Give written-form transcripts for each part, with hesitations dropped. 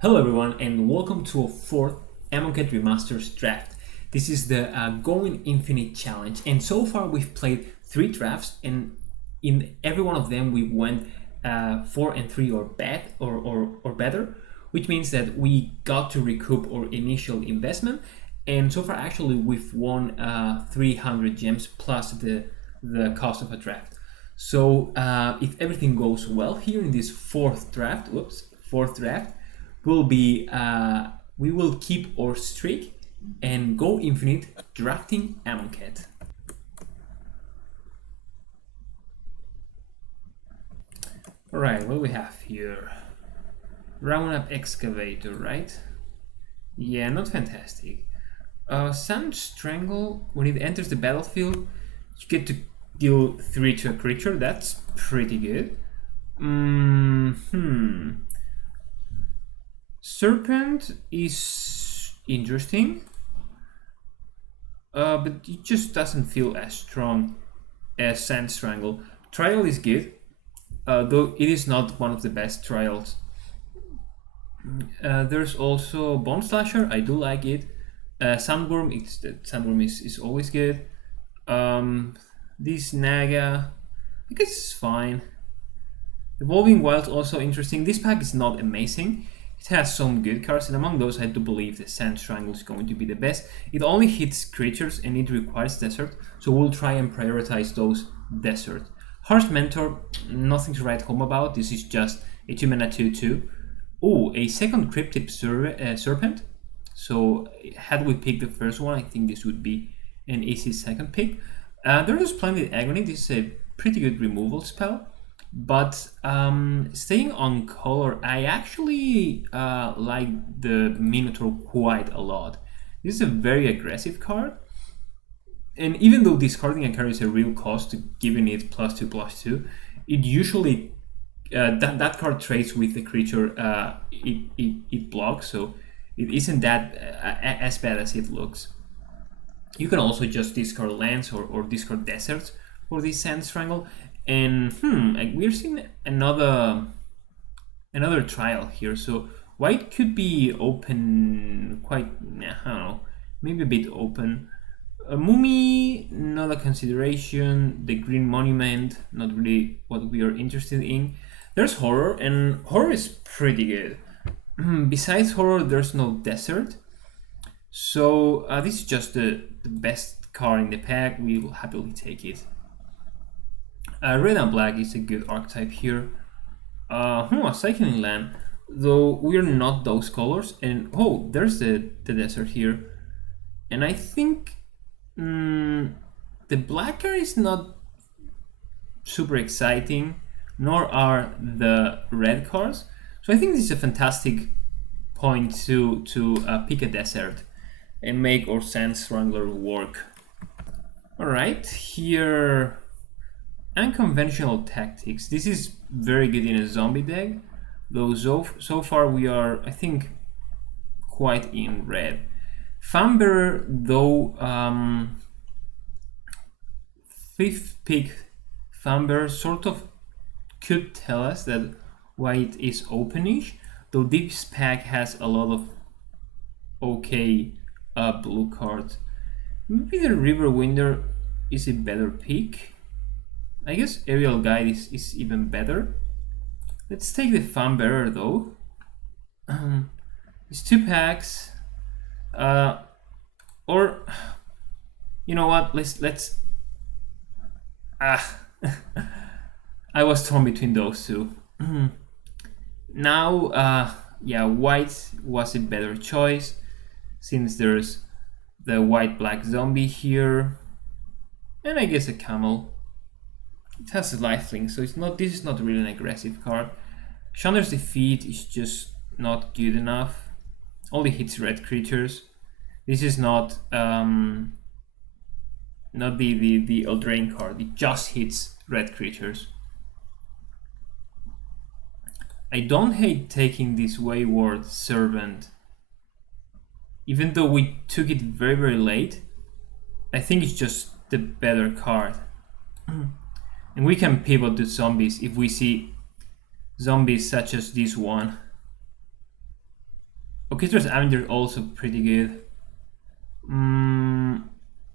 Hello everyone and welcome to a fourth Amonkhet Remastered draft. This is the Going Infinite challenge, and so far we've played 3 drafts, and in every one of them we went 4 and 3 or better, which means that we got to recoup our initial investment. And so far actually we've won 300 gems plus the cost of a draft. So if everything goes well here in this fourth draft, we will keep our streak and go infinite drafting Amonkhet. Alright, what do we have here? Roundup Excavator, right? Yeah, not fantastic. Sand Strangle, when it enters the battlefield, you get to deal 3 to a creature. That's pretty good. Serpent is interesting, but it just doesn't feel as strong as Sand Strangle. Trial is good, though it is not one of the best trials. There's also Bone Slasher. I do like it. Sandworm, Sandworm is always good. This Naga, I guess it's fine. Evolving Wild also interesting. This pack is not amazing. It has some good cards, and among those I do believe the Sand Strangle is going to be the best. It only hits creatures and it requires desert, so we'll try and prioritize those desert. Harsh Mentor, nothing to write home about. This is just a 2-mana 2/2. Oh, a second Cryptid Serpent. So had we picked the first one, I think this would be an easy second pick. There's Splendid Agony. This is a pretty good removal spell. But staying on color, I actually like the Minotaur quite a lot. This is a very aggressive card, and even though discarding a card is a real cost, giving it +2/+2, it usually that card trades with the creature it blocks, so it isn't that as bad as it looks. You can also just discard lands or discard deserts for this Sand Strangle. And we're seeing another trial here. So white could be open quite, I don't know, maybe a bit open. Mummy, not a consideration. The Green Monument, not really what we are interested in. There's Horror, and Horror is pretty good. Besides Horror, there's no Desert. So this is just the best card in the pack. We will happily take it. Red and black is a good archetype here. A Cycling Land, though we're not those colors. And oh, there's the desert here. And I think the black card is not super exciting, nor are the red cards. So I think this is a fantastic point to pick a desert and make our Sand Strangler work. Alright, here... Unconventional Tactics. This is very good in a zombie deck, though so far we are, I think, quite in red. Fanbearer, though, 5th pick Fanbearer sort of could tell us that white is openish, though this pack has a lot of okay blue cards. Maybe the Riverwinder is a better pick. I guess Aerial Guide is even better. Let's take the Fanbearer though. It's 2 packs. Or you know what? Let's. I was torn between those two. Now, yeah, white was a better choice since there's the white-black zombie here, and I guess a camel. It has a lifelink, so this is not really an aggressive card. Chandra's Defeat is just not good enough. Only hits red creatures. This is not the Eldraine card. It just hits red creatures. I don't hate taking this Wayward Servant. Even though we took it very, very late, I think it's just the better card. And we can pivot to zombies if we see zombies such as this one. Orchestra's Avenger also pretty good.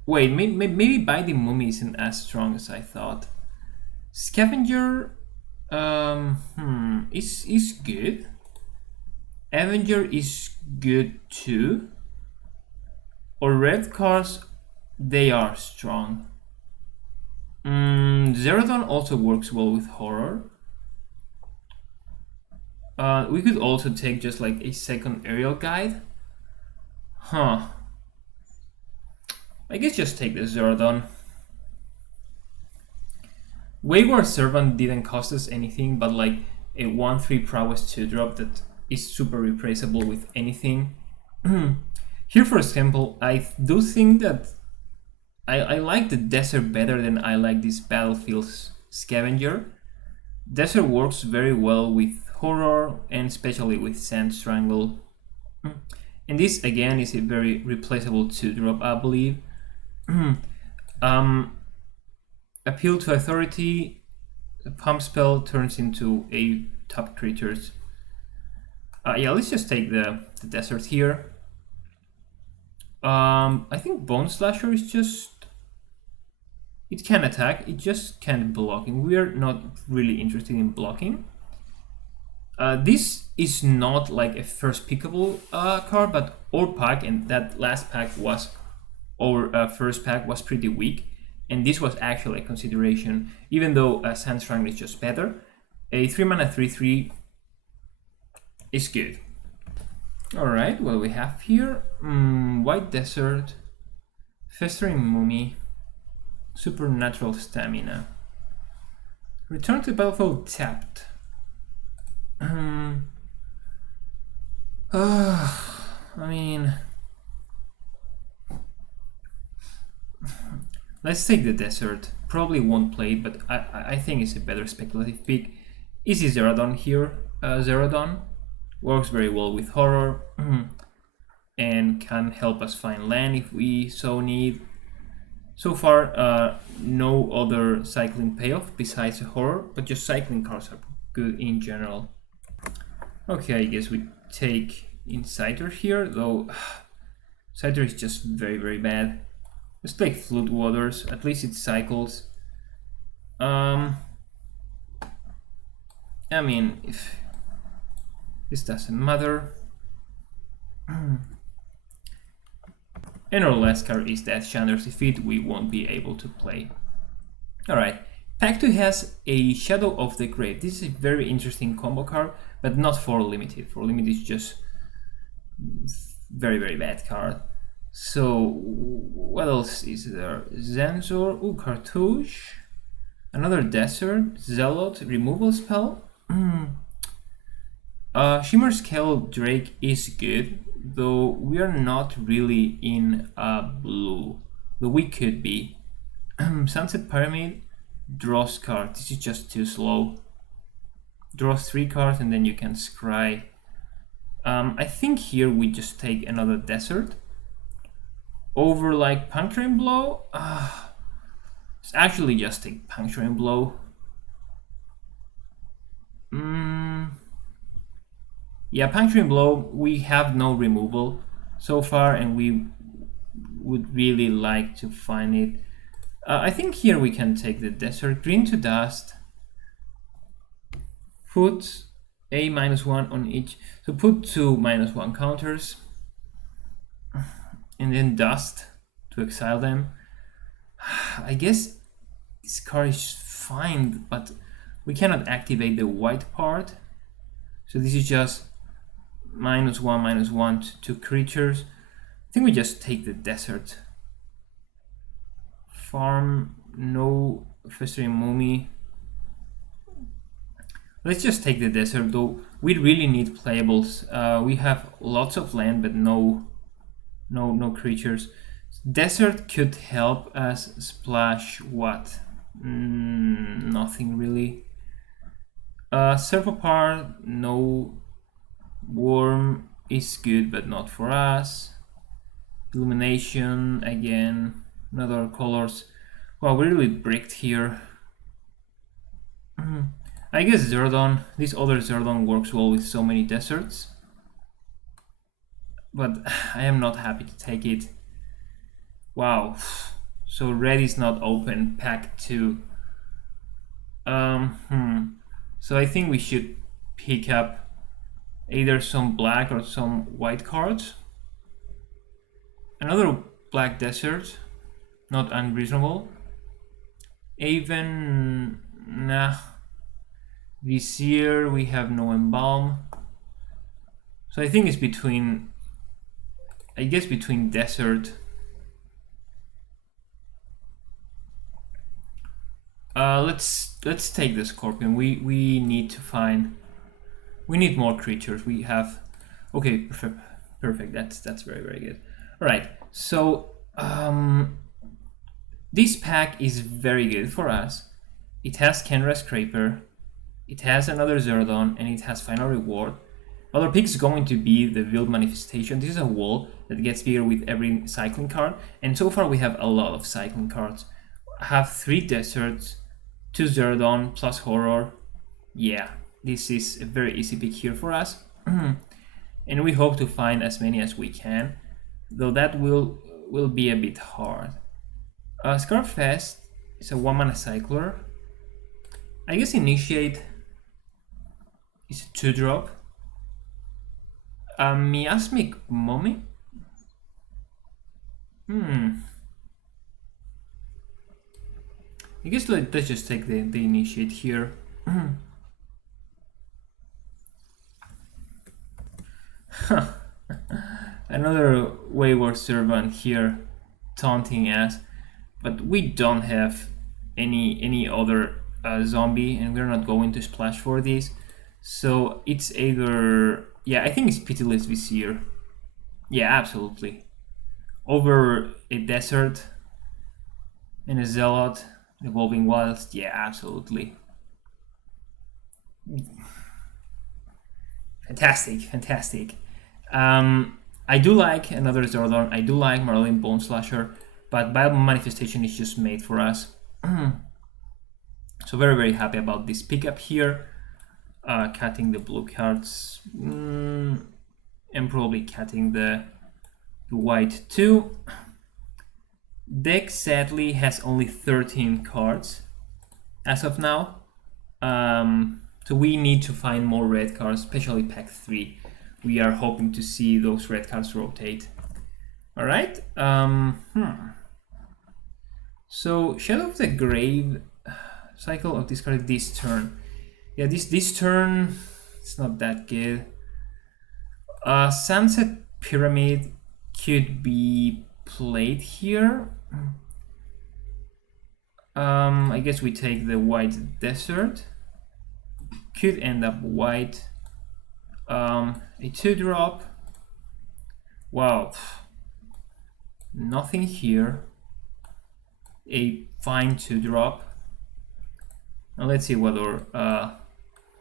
Wait, maybe By the Mummy isn't as strong as I thought. Scavenger is good. Avenger is good too. Or red cards, they are strong. Zerodon also works well with horror. We could also take just like a second aerial guide. Huh. I guess just take the Zerodon. Wayward Servant didn't cost us anything, but like a 1/3 prowess 2-drop that is super replaceable with anything. Here, for example, I do think that I like the Desert better than I like this Battlefield's Scavenger. Desert works very well with horror and especially with Sand Strangle. And this again is a very replaceable 2-drop, I believe. Appeal to Authority, a pump spell turns into a top creatures. Yeah, let's just take the Desert here. I think Bone Slasher is just... It can attack, it just can't blocking. We are not really interested in blocking. This is not like a first pickable card, but our pack, and that last pack was... Our first pack was pretty weak. And this was actually a consideration, even though Sand Strangle is just better. A 3-mana 3/3 is good. Alright, what do we have here? White Desert, Festering Mummy, Supernatural Stamina. Return to the battlefield tapped. I mean... Let's take the Desert. Probably won't play it, but I think it's a better speculative pick. Easy Zerodon here. Zerodon works very well with horror and can help us find land if we so need. So far, no other cycling payoff besides a horror, but just cycling cards are good in general. Okay, I guess we take Inciter here, though Inciter is just very, very bad. Let's take Flood Waters, at least it cycles. I mean, if this doesn't matter. And our last card is that Chandra's Defeat we won't be able to play. Alright, Pack 2 has a Shadow of the Grave. This is a very interesting combo card, but not for limited. For limited is just very, very bad card. So, what else is there? Zanzor, Cartouche, another Desert, Zealot, removal spell. Shimmerscale Drake is good, though we are not really in blue. Though we could be. Sunset Pyramid, draws card. This is just too slow. Draws 3 cards and then you can scry. I think here we just take another Desert. Over like Puncturing Blow? Let's actually just take Puncturing Blow. Yeah, Puncturing Blow, we have no removal so far and we would really like to find it. I think here we can take the Desert. Green to Dust. Put a -1 on each. So put 2 -1 counters. And then Dust to exile them. I guess this card is fine, but we cannot activate the white part. So this is just -1/-1 to creatures. I think we just take the Desert. Farm, no Festering Mummy. Let's just take the Desert, though we really need playables. We have lots of land, but no creatures. Desert could help us splash what? Nothing really. Serpapar, no. Worm is good, but not for us. Illumination, again, another colors. Wow, we're really bricked here. I guess Zerodon, this other Zerodon works well with so many deserts. but I am not happy to take it. Wow. So red is not open. Pack 2. So I think we should pick up either some black or some white cards. Another black desert. Not unreasonable. Even nah. This year we have no embalm. So I think it's between, I guess between desert. Let's take the scorpion. We need to find, we need more creatures. We have, okay, perfect. That's very good. All right, so this pack is very good for us. It has Kenra Scraper, it has another Zerdon, and it has Final Reward. Other pick is going to be the Wild Manifestation. This is a wall that gets bigger with every cycling card, and so far we have a lot of cycling cards. I have 3 deserts, 2 Zerdon plus Horror. Yeah, this is a very easy pick here for us. And we hope to find as many as we can, though that will be a bit hard. Scarfest is a 1-mana cycler. I guess Initiate is a 2-drop. Miasmic Mummy? I guess let's just take the Initiate here. Another Wayward Servant here taunting us, but we don't have any other zombie, and we're not going to splash for this, so it's either, yeah, I think it's Pitiless Vizier. Yeah, absolutely. Over a desert and a Zealot, Evolving Wilds, yeah, absolutely. Fantastic. I do like another Zordon, I do like Marlin Bone Slasher, but Bible Manifestation is just made for us. So very happy about this pickup here. Cutting the blue cards, and probably cutting the white too. Deck sadly has only 13 cards as of now. So we need to find more red cards, especially pack 3. We are hoping to see those red cards rotate. Alright. So Shadow of the Grave cycle of discard this turn. Yeah, this turn it's not that good. Sunset Pyramid could be played here. I guess we take the white desert. Could end up white. A 2-drop. Wow. Nothing here. A fine 2-drop. Now let's see what our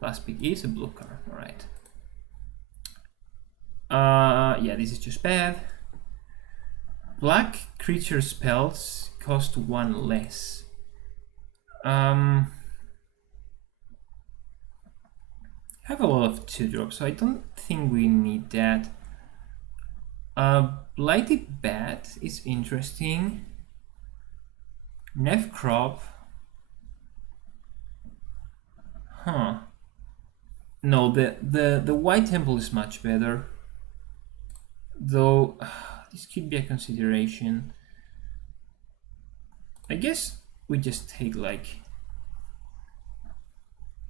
last pick is. A blue card. Alright. Yeah, this is just bad. Black creature spells cost 1 less. I have a lot of 2-drops, so I don't think we need that. Blighted Bat is interesting. Neff Crop. Huh. No, the White Temple is much better. Though this could be a consideration. I guess we just take like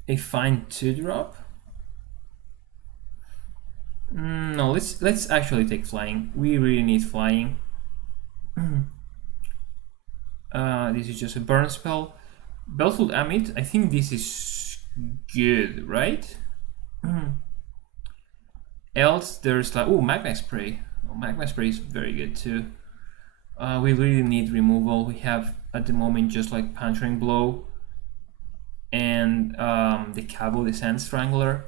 a fine 2-drop. No, let's actually take flying. We really need flying. This is just a burn spell. Belful Amit, I think this is good, right? Else there's like, oh, Magma Spray. Oh, Magma Spray is very good too. We really need removal. We have at the moment just like Puncturing Blow and the Cabo, the Sand Strangler.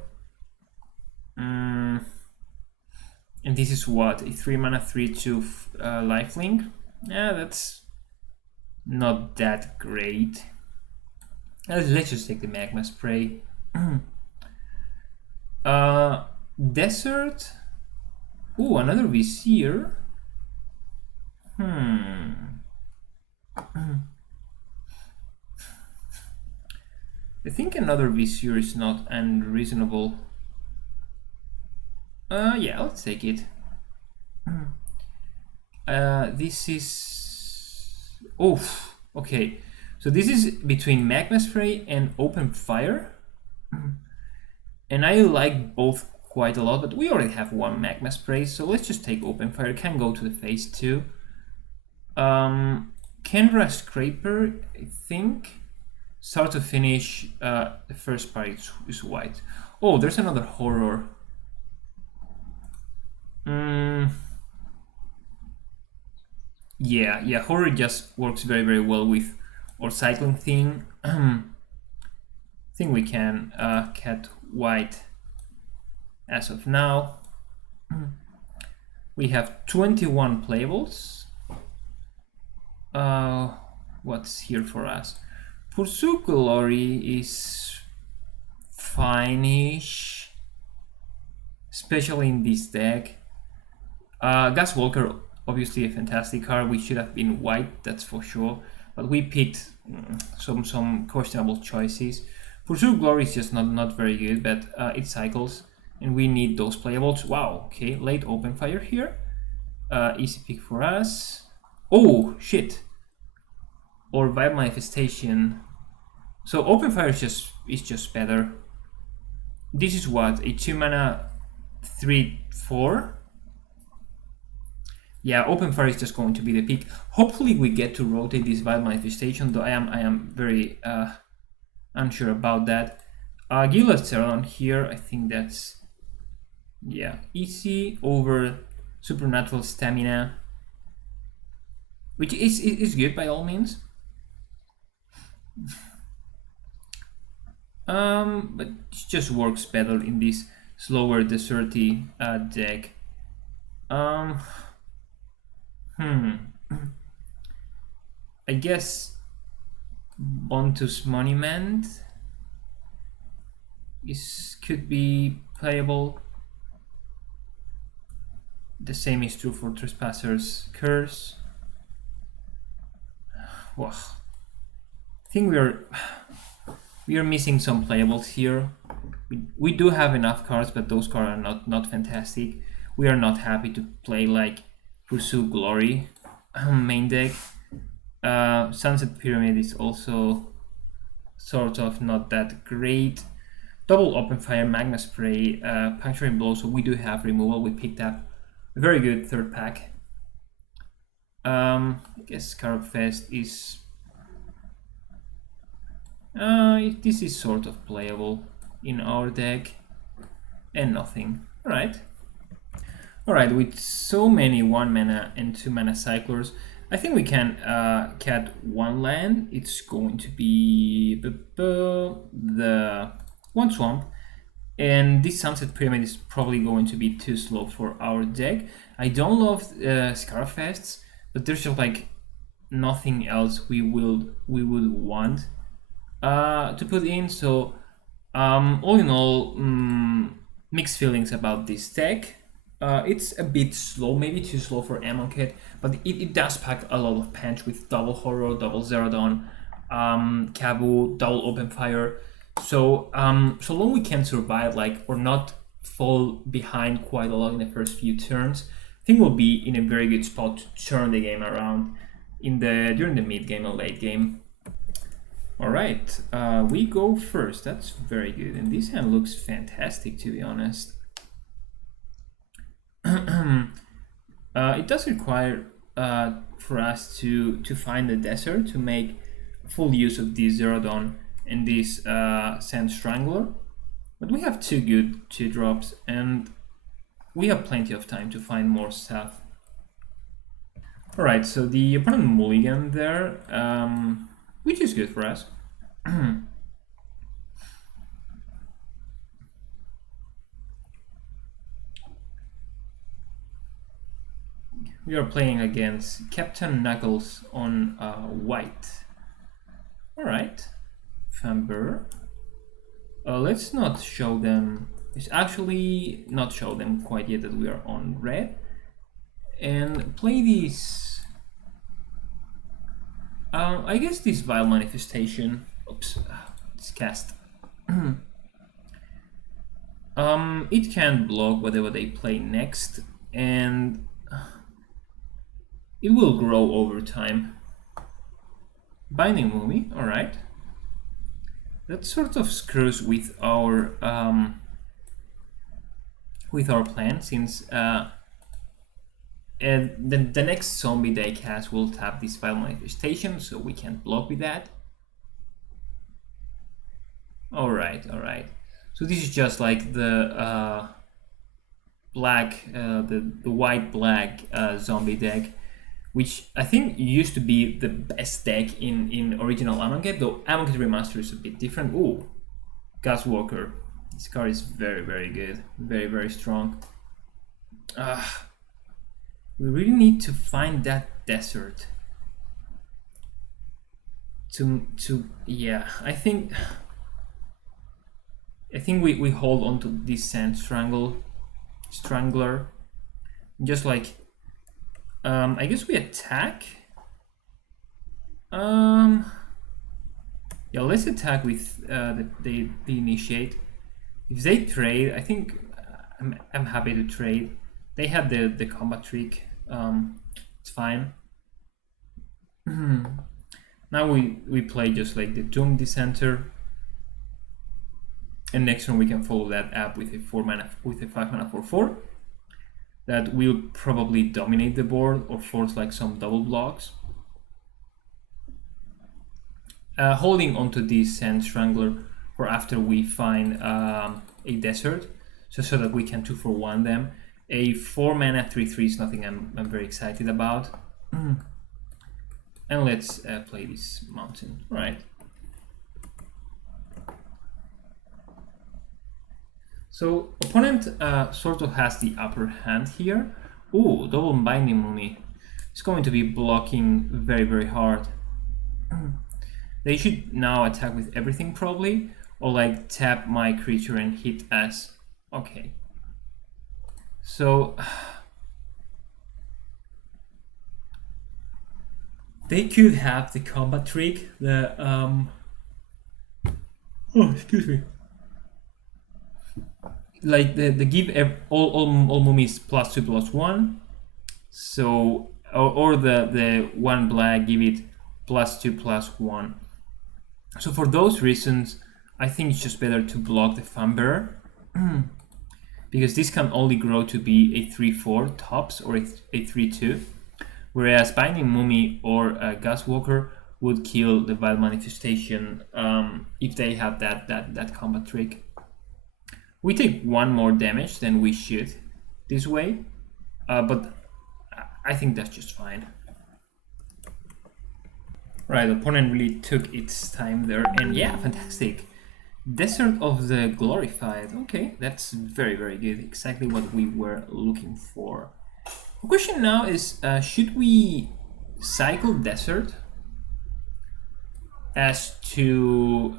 And this is what, a 3-mana 3/2 lifelink? Yeah, that's not that great. Let's just take the Magma Spray. Desert. Ooh, another Vizier. I think another Vizier is not unreasonable. Yeah, let's take it. This is... Oof, okay. So this is between Magma Spray and Open Fire. And I like both quite a lot, but we already have one Magma Spray, so let's just take Open Fire. Can go to the phase 2. Kendra Scraper, I think. Start to finish, the first part is white. Oh, there's another horror. Yeah, horror just works very, very well with our cycling thing. I think we can cat white as of now. We have 21 playables. What's here for us? Pursue Glory is fine-ish, especially in this deck. Gas Walker, obviously a fantastic card. We should have been white, that's for sure. But we picked some questionable choices. Pursue Glory is just not very good, but it cycles, and we need those playables. Wow, okay, late Open Fire here. Easy pick for us. Oh, shit. Or Vibe Manifestation. So Open Fire is just better. This is what? A 2-mana 3/4? Yeah, Open Fire is just going to be the pick. Hopefully we get to rotate this Vibe Manifestation, though I am very unsure about that. Gila Ceron here, I think that's, yeah, easy over Supernatural Stamina, which is good by all means. But it just works better in this slower deserty deck. I guess Bontus Monument could be playable. The same is true for Trespasser's Curse. Wow. I think we are missing some playables here. We do have enough cards, but those cards are not fantastic. We are not happy to play like Pursue Glory main deck. Sunset Pyramid is also sort of not that great. Double Open Fire, Magma Spray, Puncturing Blow, so we do have removal. We picked up a very good third pack. I guess Scarab Fest is... this is sort of playable in our deck, and nothing. Alright, with so many 1-mana and 2-mana cyclers, I think we can cat one land. It's going to be the one swamp, and this Sunset Pyramid is probably going to be too slow for our deck. I don't love Scarfests, but there's just like nothing else we would want to put in. So all in all, mixed feelings about this deck. It's a bit slow, maybe too slow for Amonkhet, but it does pack a lot of punch with double Horror, double Zerodon, Kabu, double Open Fire. So so long we can survive, like, or not fall behind quite a lot in the first few turns, I think we'll be in a very good spot to turn the game around during the mid game and late game. Alright, we go first. That's very good, and this hand looks fantastic, to be honest. It does require for us to find the desert to make full use of this Zerodon and this Sand Strangler, but we have two good 2-drops and we have plenty of time to find more stuff. Alright, so the opponent mulligan there, which is good for us. We are playing against Captain Knuckles on white. Alright, Famber. Let's not show them It's actually not show them quite yet that we are on red. And play this. I guess this Vile Manifestation. Oops, it's cast. It can block whatever they play next, and it will grow over time. Binding Mummy, alright. That sort of screws with our plan, since and the next zombie they cast will tap this Vile Manifestation, so we can't block with that. Alright. So this is just like the black, the white-black zombie deck, which I think used to be the best deck in original Amonkhet, though Amonkhet Remastered is a bit different. Ooh, Gaswalker. This card is very good, very strong. We really need to find that desert. Yeah, I think we hold on to this Sand Strangler, just like I guess we attack. Yeah, let's attack with the initiate. If they trade, I think I'm happy to trade. They have the combat trick. It's fine. Now we play just like the Doom Dissenter, and next turn we can follow that up with a 5 mana 4/4 that will probably dominate the board or force like some double blocks. Holding onto this Sand Strangler for after we find a desert, so that we can 2-for-1 them. A 4 mana 3/3 is nothing I'm very excited about. And let's play this mountain. Right. So opponent sort of has the upper hand here. Ooh, double Binding Mummy. It's going to be blocking very hard. They should now attack with everything probably, or like tap my creature and hit us. Okay. So they could have the combat trick, the oh, excuse me. Like the give all mummies +2/+1. So or the 1 black, give it +2/+1. So for those reasons, I think it's just better to block the Fanbearer. Because this can only grow to be a 3/4 tops or a 3/2, whereas Binding Mummy or Gaswalker would kill the Vile Manifestation if they have that combat trick. We take 1 more damage than we should this way, but I think that's just fine. Right, opponent really took its time there, and yeah, fantastic. Desert of the Glorified. Okay, that's very good. Exactly what we were looking for. The question now is, should we cycle Desert as to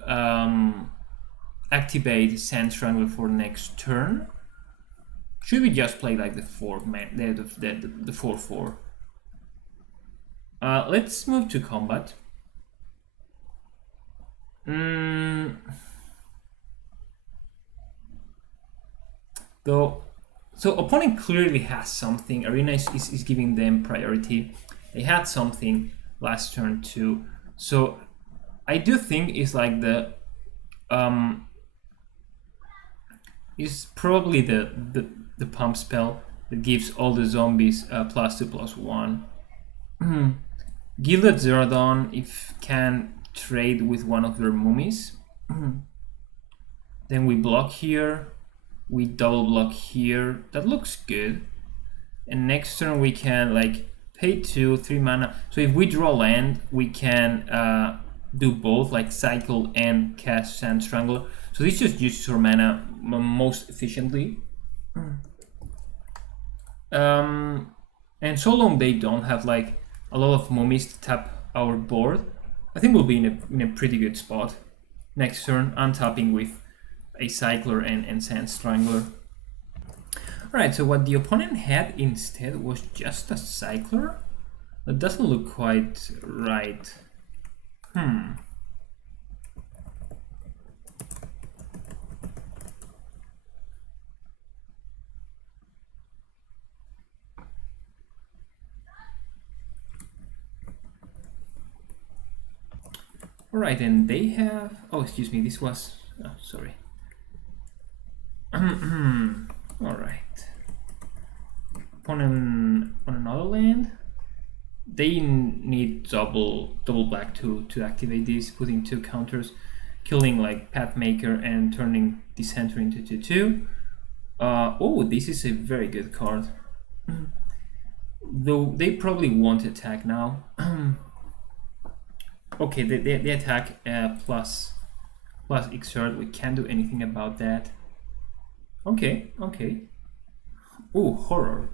activate Sand Strangler for next turn? Should we just play like the 4/4? Let's move to combat. Though, so opponent clearly has something. Arena is giving them priority. They had something last turn too. So I do think it's like the is probably the pump spell that gives all the zombies +2/+1. Gilded Zerodon, if can trade with one of their mummies. Then we block here. We double block here. That looks good. And next turn we can like pay 2, 3 mana. So if we draw land, we can do both, like cycle and cast Sand Strangler. So this just uses our mana most efficiently. And so long they don't have like a lot of mummies to tap our board, I think we'll be in a pretty good spot. Next turn, untapping with a Cycler and Sand Strangler. Alright, so what the opponent had instead was just a Cycler? That doesn't look quite right. Alright, and they have... Oh, excuse me, this was... Oh, sorry. Alright. Opponent on another land. They need double black to activate this, putting 2 counters, killing like Pathmaker and turning Dissenter into 2/2. Oh, this is a very good card. Though they probably won't attack now. Okay, they attack plus exert. We can't do anything about that. Okay. Oh, horror.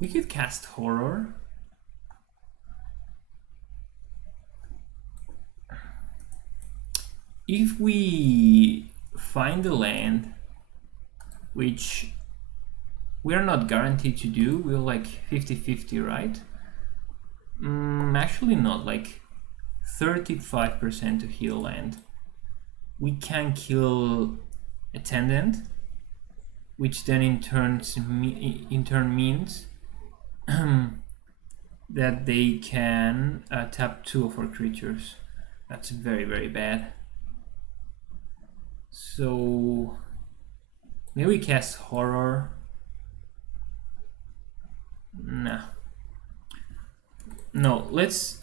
We could cast horror. If we find the land, which we're not guaranteed to do, we're like 50-50, right? Actually not, like 35% to heal land. We can kill Attendant, which then in turn means that they can tap 2 of our creatures. That's very, very bad. So maybe we cast horror. No, let's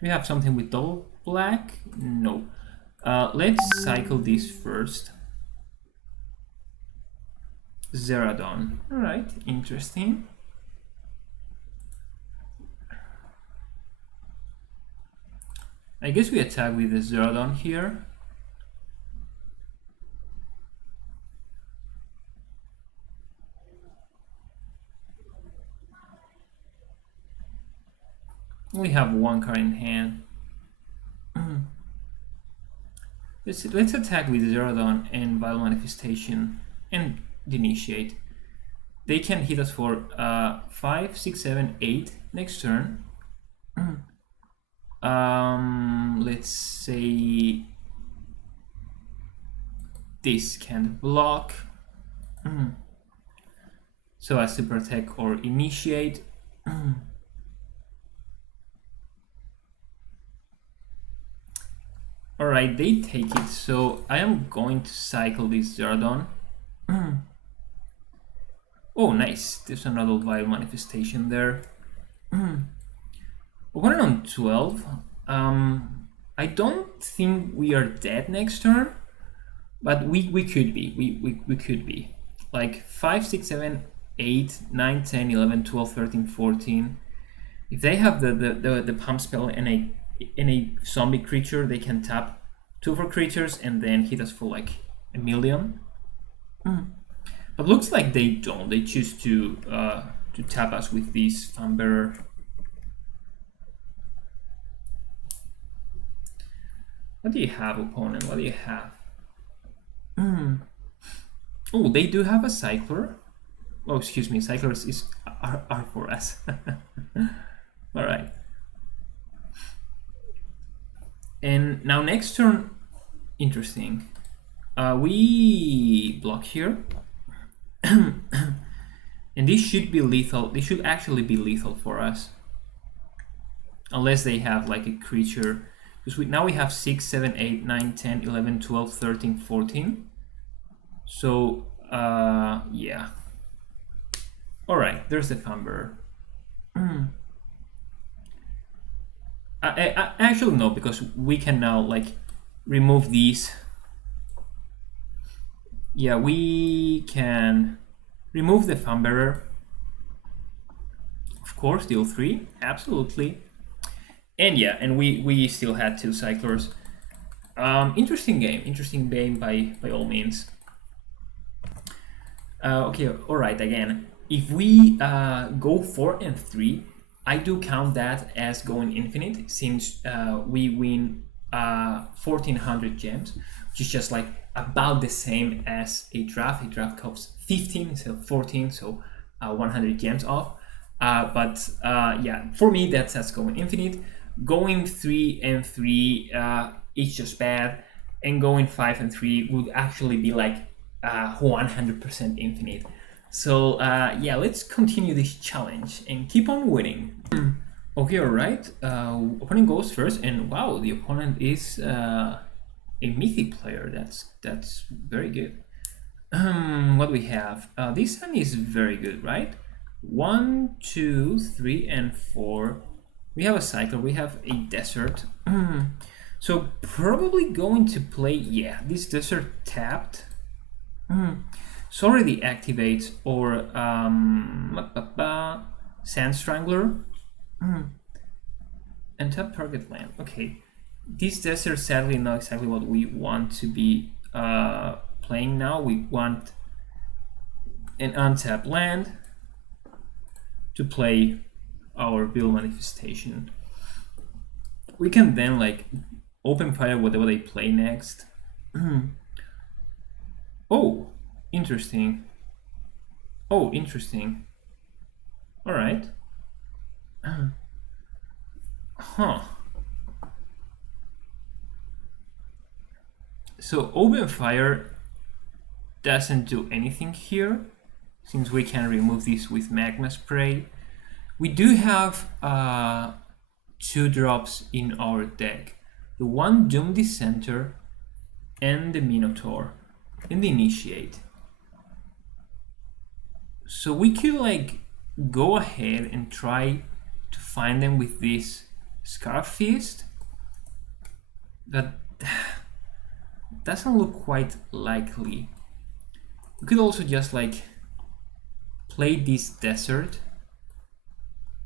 we have something with double black? No. Let's cycle this first. Zeradon. Alright, interesting. I guess we attack with the Zeradon here. We have 1 card in hand. Let's attack with Zeradon and Vile Manifestation and initiate. They can hit us for 5, 6, 7, 8 next turn. Let's say this can block so as to protect or initiate. Alright, they take it, so I am going to cycle this Zeradon. Oh, nice. There's another Vile Manifestation there. Opponent on 12. I don't think we are dead next turn, but we could be. We could be. Like 5, 6, 7, 8, 9, 10, 11, 12, 13, 14. If they have the pump spell and a zombie creature, they can tap 2 of our creatures and then hit us for like 1 million. But looks like they don't. They choose to tap us with this Fanbearer. What do you have, opponent? What do you have? Oh, they do have a Cycler. Oh, excuse me, Cyclers are for us. Alright. And now next turn, interesting. We block here. And this should be lethal. This should actually be lethal for us. Unless they have like a creature. Because now we have 6, 7, 8, 9, 10, 11, 12, 13, 14. So, yeah. Alright, there's the Fanbearer. I actually no, because we can now like remove these. Yeah, we can remove the Fanbearer. Of course, deal 3, absolutely. And yeah, and we still had 2 Cyclers. Interesting game by all means. Okay, alright, again. If we go 4 and 3, I do count that as going infinite, since we win 1400 gems, which is just like about the same as a draft. A draft costs 15, so 14, so 100 gems off. But yeah, for me that's going infinite. Going 3 and 3 is just bad, and going 5 and 3 would actually be like 100% infinite. So yeah, let's continue this challenge and keep on winning. Okay, alright. Opponent goes first, and wow, the opponent is a mythic player. That's very good. What do we have? This hand is very good, right? 1, 2, 3, and 4. We have a cycle. We have a desert. So probably going to play. Yeah, this desert tapped. So already activates or Sand Strangler. And tap target land. Okay, this desert sadly not exactly what we want to be playing now. We want an untapped land to play our Will Manifestation. We can then like open fire whatever they play next. Oh, interesting. Oh, interesting. All right. Huh. So open fire doesn't do anything here, since we can remove this with magma spray. We do have 2 drops in our deck. The one Doom Dissenter and the Minotaur and the Initiate. So we could like go ahead and try to find them with this Scarf Fist. That doesn't look quite likely. We could also just like play this desert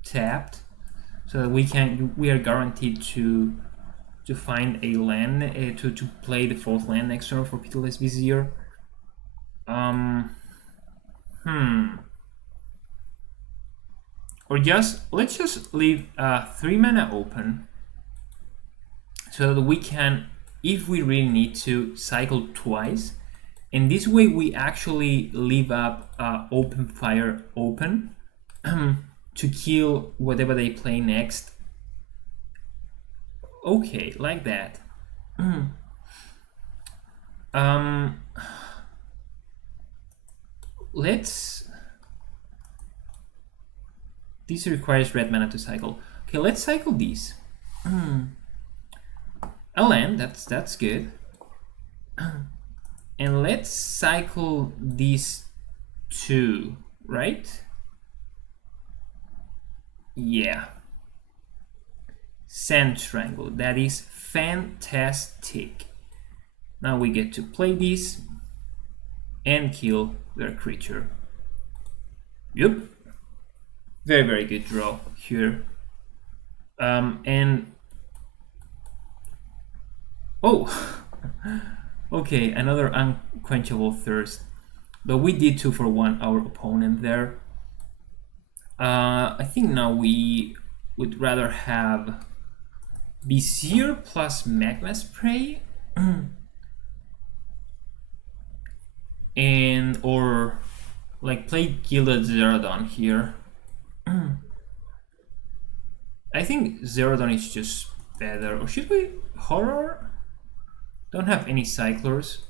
tapped, so that we are guaranteed to find a land to play the 4th land next turn for Pitiless Vizier. Or let's just leave 3 mana open, so that we can, if we really need to, cycle twice, and this way we actually leave up open fire open to kill whatever they play next. Okay, like that. Let's. This requires red mana to cycle. Okay, let's cycle these. A land, that's good. And let's cycle these 2, right? Yeah. Sand Strangle, that is fantastic. Now we get to play this and kill their creature. Yep. Very, very good draw here. And oh, okay, another Unquenchable Thirst. Though we did 2 for 1 our opponent there. I think now we would rather have Vizier plus Magma Spray, and or like play Gilded Zerodon here. I think Zerodon is just better. Or should we Horror? Don't have any cyclers.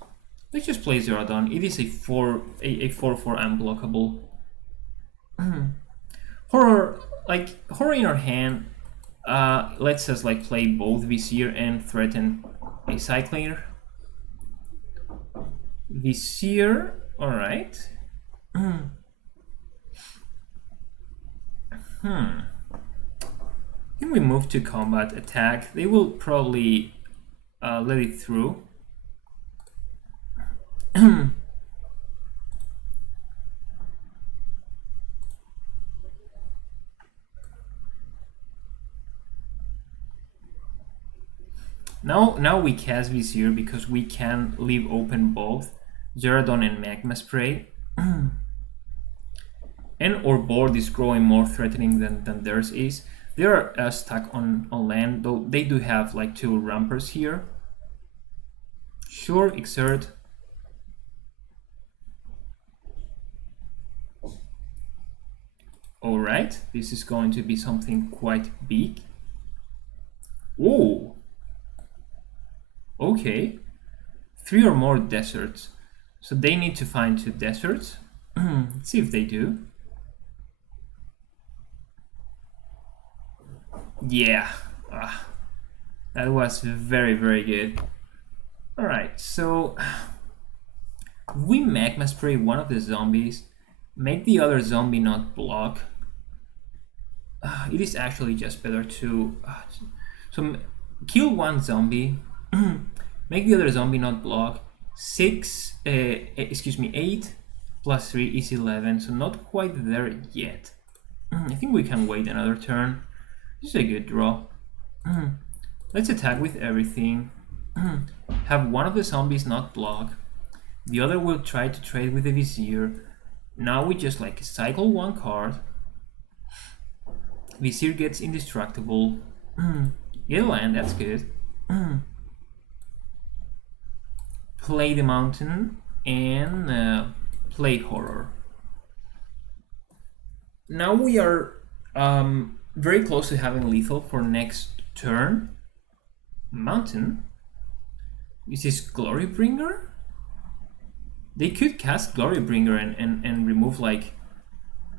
Let's just play Zerodon. It is a 4/4 unblockable. Horror, like Horror in our hand, lets us like play both Vizier and threaten a cycler. Vizier, all right. I think we move to combat attack. They will probably let it through. Now we cast Vizier because we can leave open both Zerodon and Magma Spray. And our board is growing more threatening than theirs is. They are stuck on land, though they do have like 2 rampers here. Sure, exert. Alright, this is going to be something quite big. Oh! Okay. 3 or more deserts. So they need to find 2 deserts. Let's see if they do. Yeah. That was very, very good. Alright, so we magma spray one of the zombies, make the other zombie not block. It is actually just better to so kill one zombie, make the other zombie not block. 8 plus 3 is 11, so not quite there yet. I think we can wait another turn. This is a good draw. Let's attack with everything. Have one of the zombies not block. The other will try to trade with the Vizier. Now we just like cycle 1 card. Vizier gets indestructible. Get a land, that's good. Play the mountain and play horror. Now we are very close to having lethal for next turn. Mountain. Is this Glorybringer? They could cast Glorybringer and remove like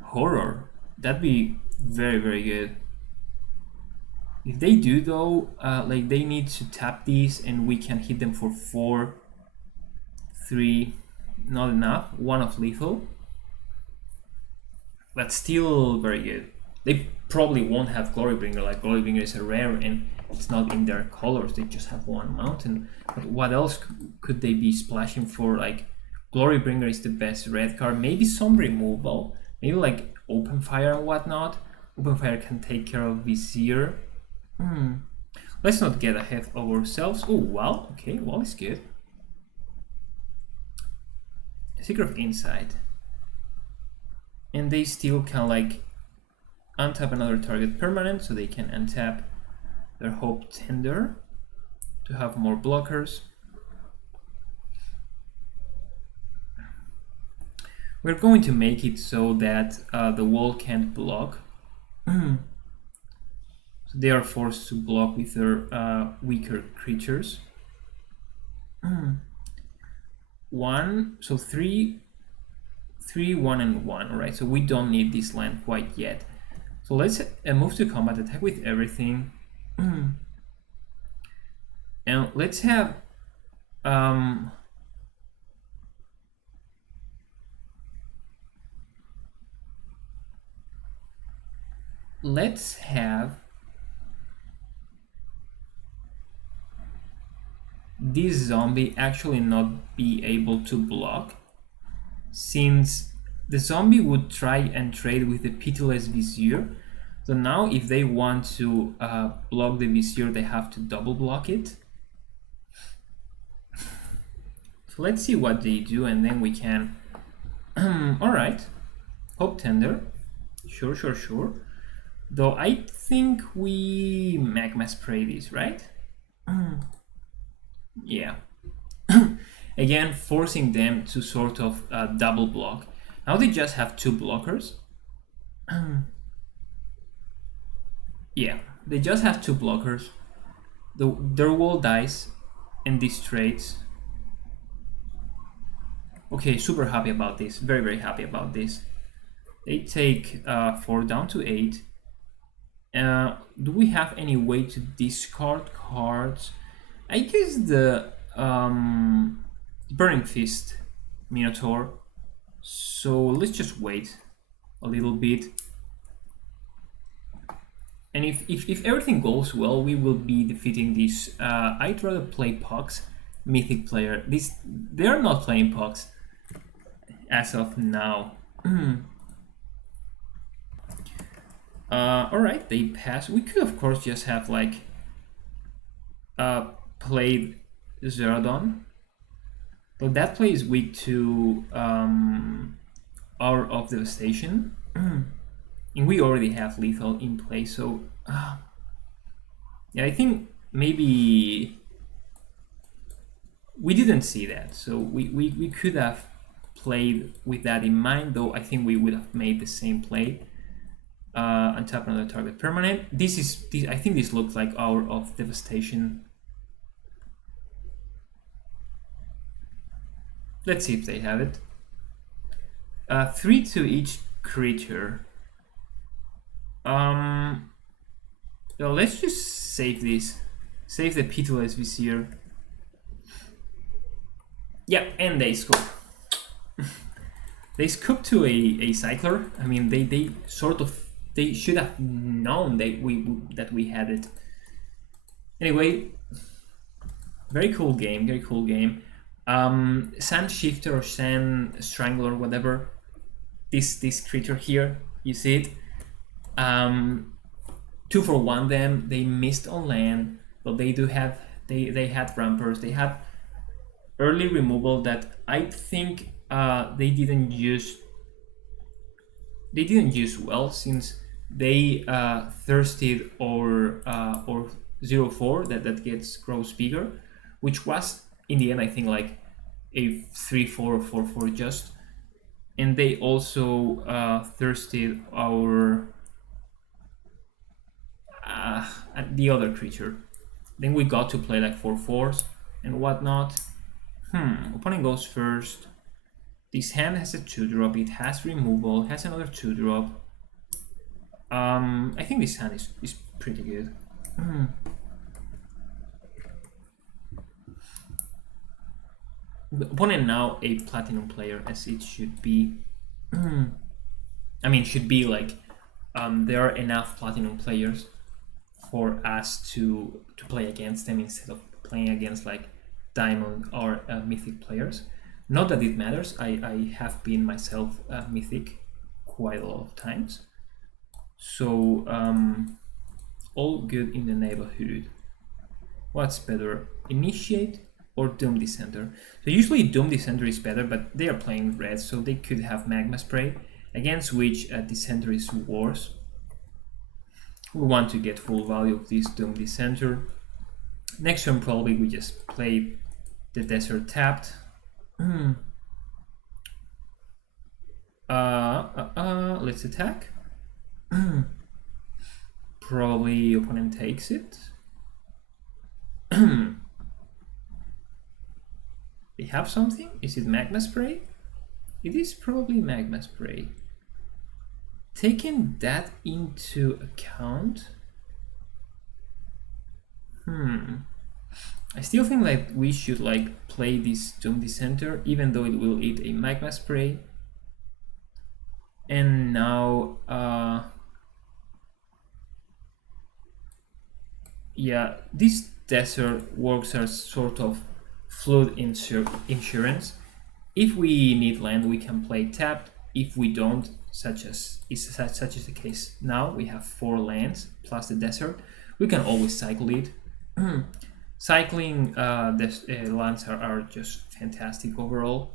horror. That'd be very, very good. If they do though, like they need to tap these and we can hit them for 4, 3, not enough, 1 of lethal. But still very good. They probably won't have Glorybringer, like Glorybringer is a rare and it's not in their colors, they just have 1 mountain. But what else could they be splashing for? Like Glorybringer is the best red card, maybe some removal, maybe like Open Fire and whatnot. Open Fire can take care of Vizier. Let's not get ahead of ourselves. Oh, well, okay, well, it's good. Secret of Insight. And they still can like untap another target permanent, so they can untap their Hope Tender to have more blockers. We're going to make it so that the wall can't block. So they are forced to block with their weaker creatures. 1, so 3, 1, and 1, right? So we don't need this land quite yet. So let's move to combat, attack with everything. And let's have this zombie actually not be able to block, since the zombie would try and trade with the pitiless Vizier. So now if they want to block the Vizier, they have to double block it. So let's see what they do and then we can alright, Hope Tender, sure. Though I think we magma spray this, right? Yeah. Again, forcing them to sort of double block. Now they just have 2 blockers. Yeah, they just have 2 blockers. Their wall dies and this trades. Okay, super happy about this. Very, very happy about this. They take 4 down to 8. Do we have any way to discard cards? I guess the Burning Fist Minotaur. So let's just wait a little bit. And if everything goes well, we will be defeating this. I'd rather play Pucks, Mythic player. They are not playing Pucks as of now. Alright, they pass. We could of course just have like played Zerodon, but that play is weak to Hour of Devastation, and we already have lethal in play, so Yeah, I think maybe we didn't see that, so we could have played with that in mind, though I think we would have made the same play. Untap another target permanent. I think this looks like Hour of Devastation. Let's see if they have it. 3 to each creature. Well, let's just save this. Save the Pitiless Vizier. Yeah, and they scoop. They scoop to a cycler. I mean, they sort of, they should have known that we had it. Anyway, very cool game, very cool game. Sand Shifter or Sand Strangler, whatever. This creature here, you see it. 2 for 1 them. They missed on land, but they do have they had rampers. They have early removal that I think they didn't use well, since they thirsted or 0/4 that grows bigger, which was in the end I think like a 3/4 or 4/4 just, and they also thirsted our the other creature. Then we got to play like 4/4s and whatnot. Opponent goes first. This hand has a 2-drop, it has removal, has another 2-drop. I think this hand is pretty good. The opponent now a platinum player, as it should be. I mean, should be like there are enough platinum players for us to play against them instead of playing against like diamond or mythic players. Not that it matters, I have been myself mythic quite a lot of times. So all good in the neighborhood. What's better, Initiate or Doom Dissenter? So usually Doom Dissenter is better, but they are playing red, so they could have Magma Spray, against which Dissenter is worse. We want to get full value of this Doom Dissenter. Next turn probably we just play the Desert tapped. Let's attack. Probably opponent takes it. They have something? Is it Magma Spray? It is probably Magma Spray. Taking that into account, I still think like we should like play this Doom Dissenter, even though it will eat a Magma Spray. And now, yeah, this desert works as sort of flood insurance. If we need land, we can play tapped. If we don't, such as the case now, we have 4 lands plus the desert. We can always cycle it. Cycling lands are just fantastic overall.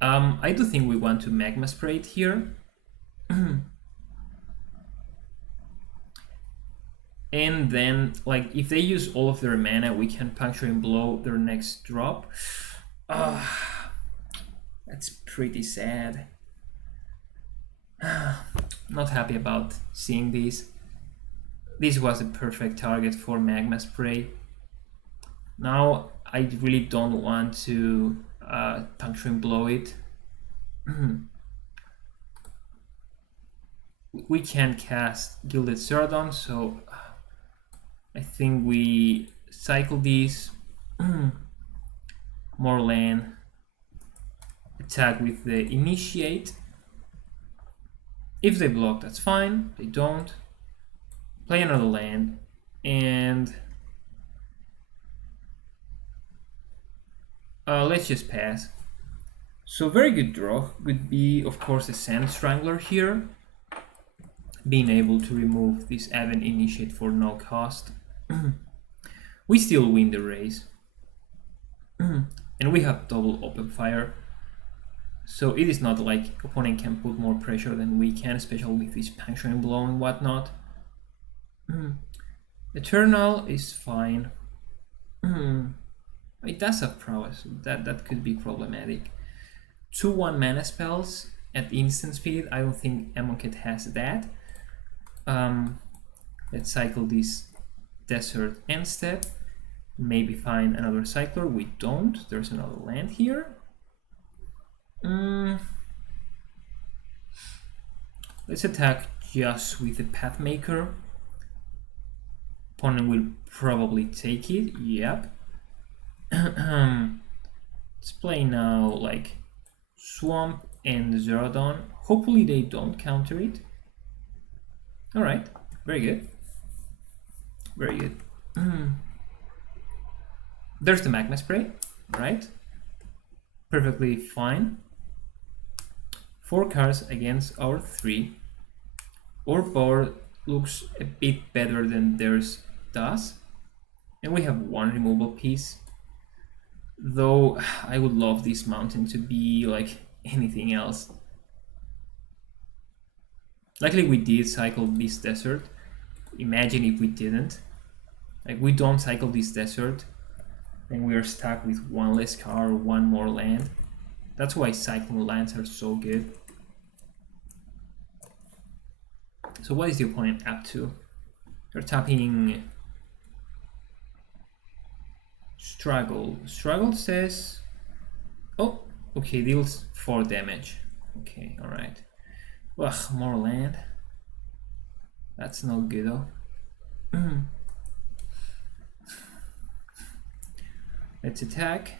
I do think we want to Magma Spray it here. And then, like, if they use all of their mana, we can Puncturing Blow their next drop. That's pretty sad. Not happy about seeing this. This was a perfect target for Magma Spray. Now I really don't want to Puncturing Blow it. We can cast Gilded Ceradon, so I think we cycle these. More land. Attack with the Initiate. If they block, that's fine. They don't. Play another land, and let's just pass. So very good draw would be, of course, a Sand Strangler here, being able to remove this Aven Initiate for no cost. We still win the race, and we have double open fire. So it is not like opponent can put more pressure than we can, especially with this puncturing blow and whatnot. Eternal is fine. It does have prowess. That could be problematic. 2/1 mana spells at instant speed. I don't think Amonkhet has that. Let's cycle this Desert End Step. Maybe find another cycler. We don't. There's another land here. Let's attack just with the Pathmaker. Opponent will probably take it. Yep. Let's play now like Swamp and Zerodon. Hopefully they don't counter it. Alright, very good. Very good. There's the Magma Spray, right? Perfectly fine. 4 cards against our 3. Our board looks a bit better than theirs does. And we have 1 removal piece. Though I would love this mountain to be like anything else. Luckily we did cycle this desert. Imagine if we didn't. Like we don't cycle this desert, then we are stuck with 1 less card or 1 more land. That's why cycling lands are so good. So what is the opponent up to? They're tapping Struggle. Struggle says, oh, okay, deals 4 damage. Okay, alright. Ugh, more land. That's no good though. Let's attack.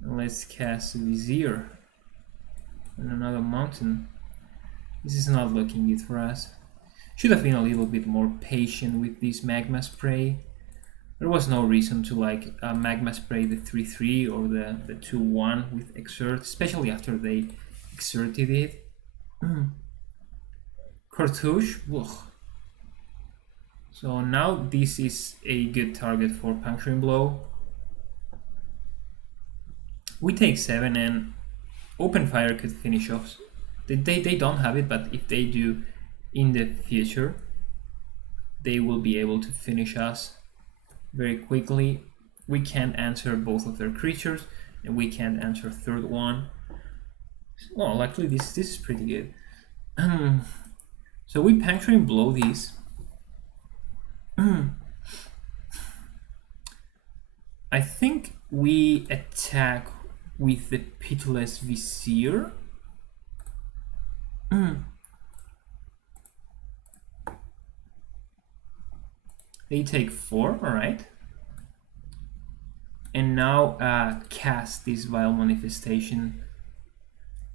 And let's cast Vizier. And another mountain. This is not looking good for us. Should have been a little bit more patient with this Magma Spray. There was no reason to like Magma Spray the 3/3 or the 2/1 with Exert, especially after they exerted it. Cartouche. Ugh. So now this is a good target for Puncturing Blow. We take 7 and Open Fire could finish off. They don't have it, but if they do in the future, they will be able to finish us very quickly. We can't answer both of their creatures, and we can't answer third one. Well, luckily this is pretty good. So we Puncturing Blow these. I think we attack with the Pitiless Vizier. They take 4, alright. And now cast this Vile Manifestation.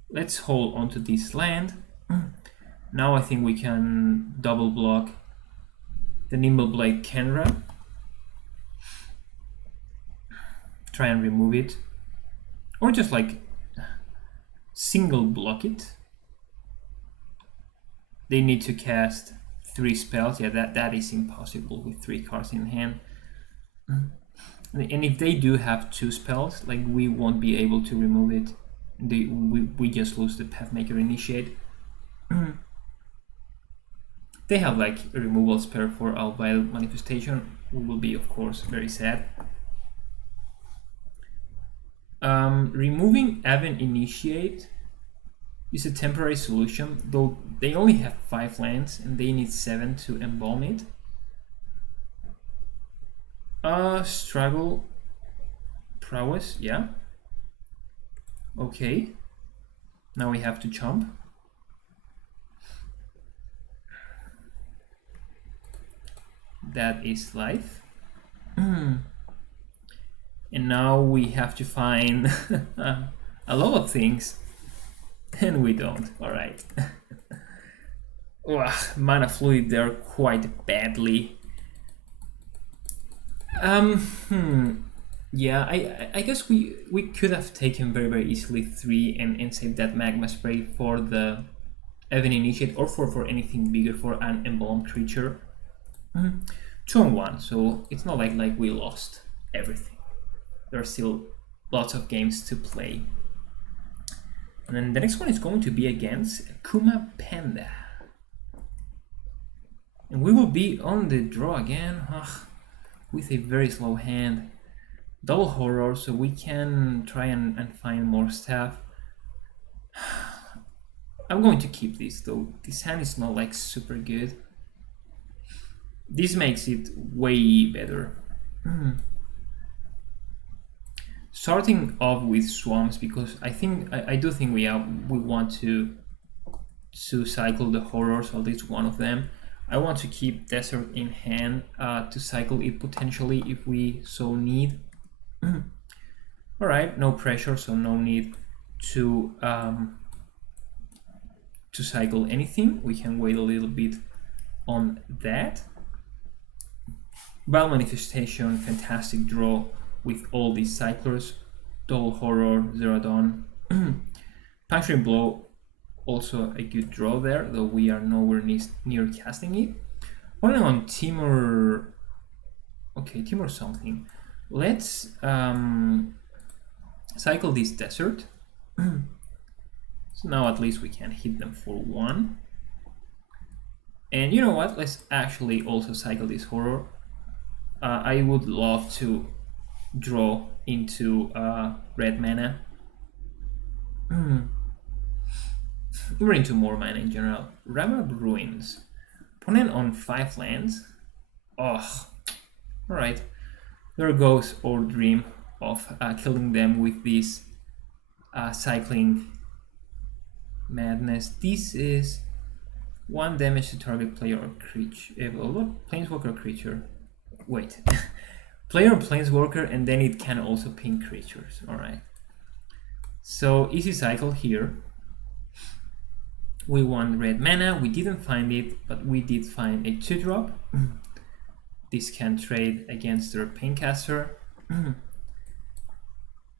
Let's hold onto this land. Now I think we can double block the Nimbleblade Kenra. Try and remove it. Or just like single block it. They need to cast 3 spells. Yeah, that is impossible with 3 cards in hand. And if they do have 2 spells, like we won't be able to remove it. We just lose the Pathmaker Initiate. They have like a removal spell for our Vile Manifestation. We will be, of course, very sad. Removing Aven Initiate is a temporary solution, though they only have 5 lands and they need 7 to embalm it. Struggle. Prowess, yeah. Okay. Now we have to chomp. That is life. And now we have to find a lot of things. And we don't. Alright. Mana Fluid there quite badly. Yeah, I guess we could have taken very easily 3 and saved that Magma Spray for the Aven Initiate or for anything bigger, for an embalmed creature. 2 on 1, so it's not like we lost everything. There's still lots of games to play. And then the next one is going to be against Kuma Panda. And we will be on the draw again, with a very slow hand. Double horror, so we can try and find more stuff. I'm going to keep this though. This hand is not like super good. This makes it way better. Starting off with swamps, because I do think we want to cycle the horrors, or at least one of them. I want to keep desert in hand to cycle it potentially if we so need. Alright, no pressure, so no need to cycle anything. We can wait a little bit on that. Vile Manifestation, fantastic draw with all these cyclers. Double Horror, Zero Dawn. Puncturing Blow, also a good draw there, though we are nowhere near casting it. Only on Timur. Okay, Timur something. Let's cycle this desert. So now at least we can hit them for 1. And you know what? Let's actually also cycle this horror. I would love to draw into red mana. We're into more mana in general. Ramab Ruins. Opponent on 5 lands. Oh, alright. There goes our dream of killing them with this cycling madness. This is 1 damage to target player or creature. Planeswalker creature. Wait. Player or planeswalker, and then it can also ping creatures. Alright. So easy cycle here. We want red mana. We didn't find it, but we did find a 2-drop. This can trade against their Paincaster.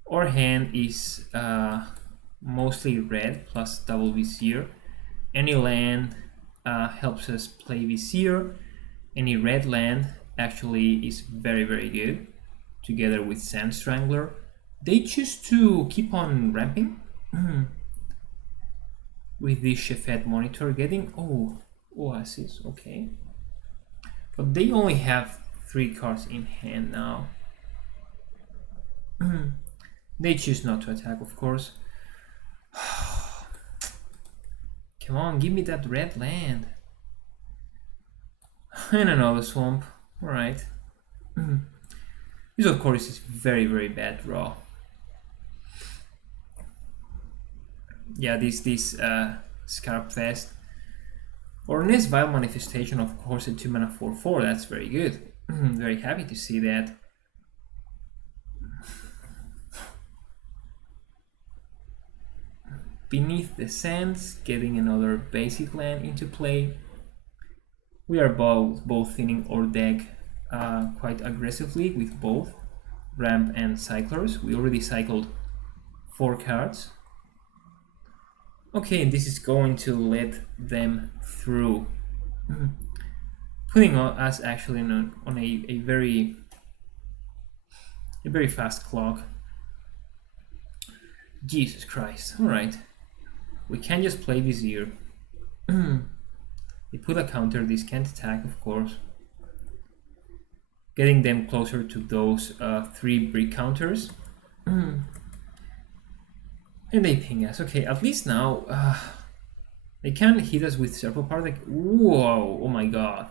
Our hand is mostly red plus double Vizier. Any land helps us play Vizier. Any red land actually is very, very good together with Sand Strangler. They choose to keep on ramping with this Shefet Monitor, getting Oasis, okay. But they only have 3 cards in hand now. They choose not to attack, of course. Come on, give me that red land. And another swamp. Alright. This, of course, is very, very bad draw. Yeah, this Scarp Fest. Or next Vile Manifestation, of course, a 2 mana 4/4. That's very good. Very happy to see that. Beneath the Sands, getting another basic land into play. We are both thinning our deck quite aggressively with both ramp and cyclers. We already cycled 4 cards. Okay, this is going to let them through, putting us actually on a very fast clock. Jesus Christ! All right, we can just play Vizier. They put a counter. This can't attack, of course. Getting them closer to those 3 brick counters. And they ping us. Okay, at least now they can't hit us with Serpo Power. Like, whoa! Oh my god!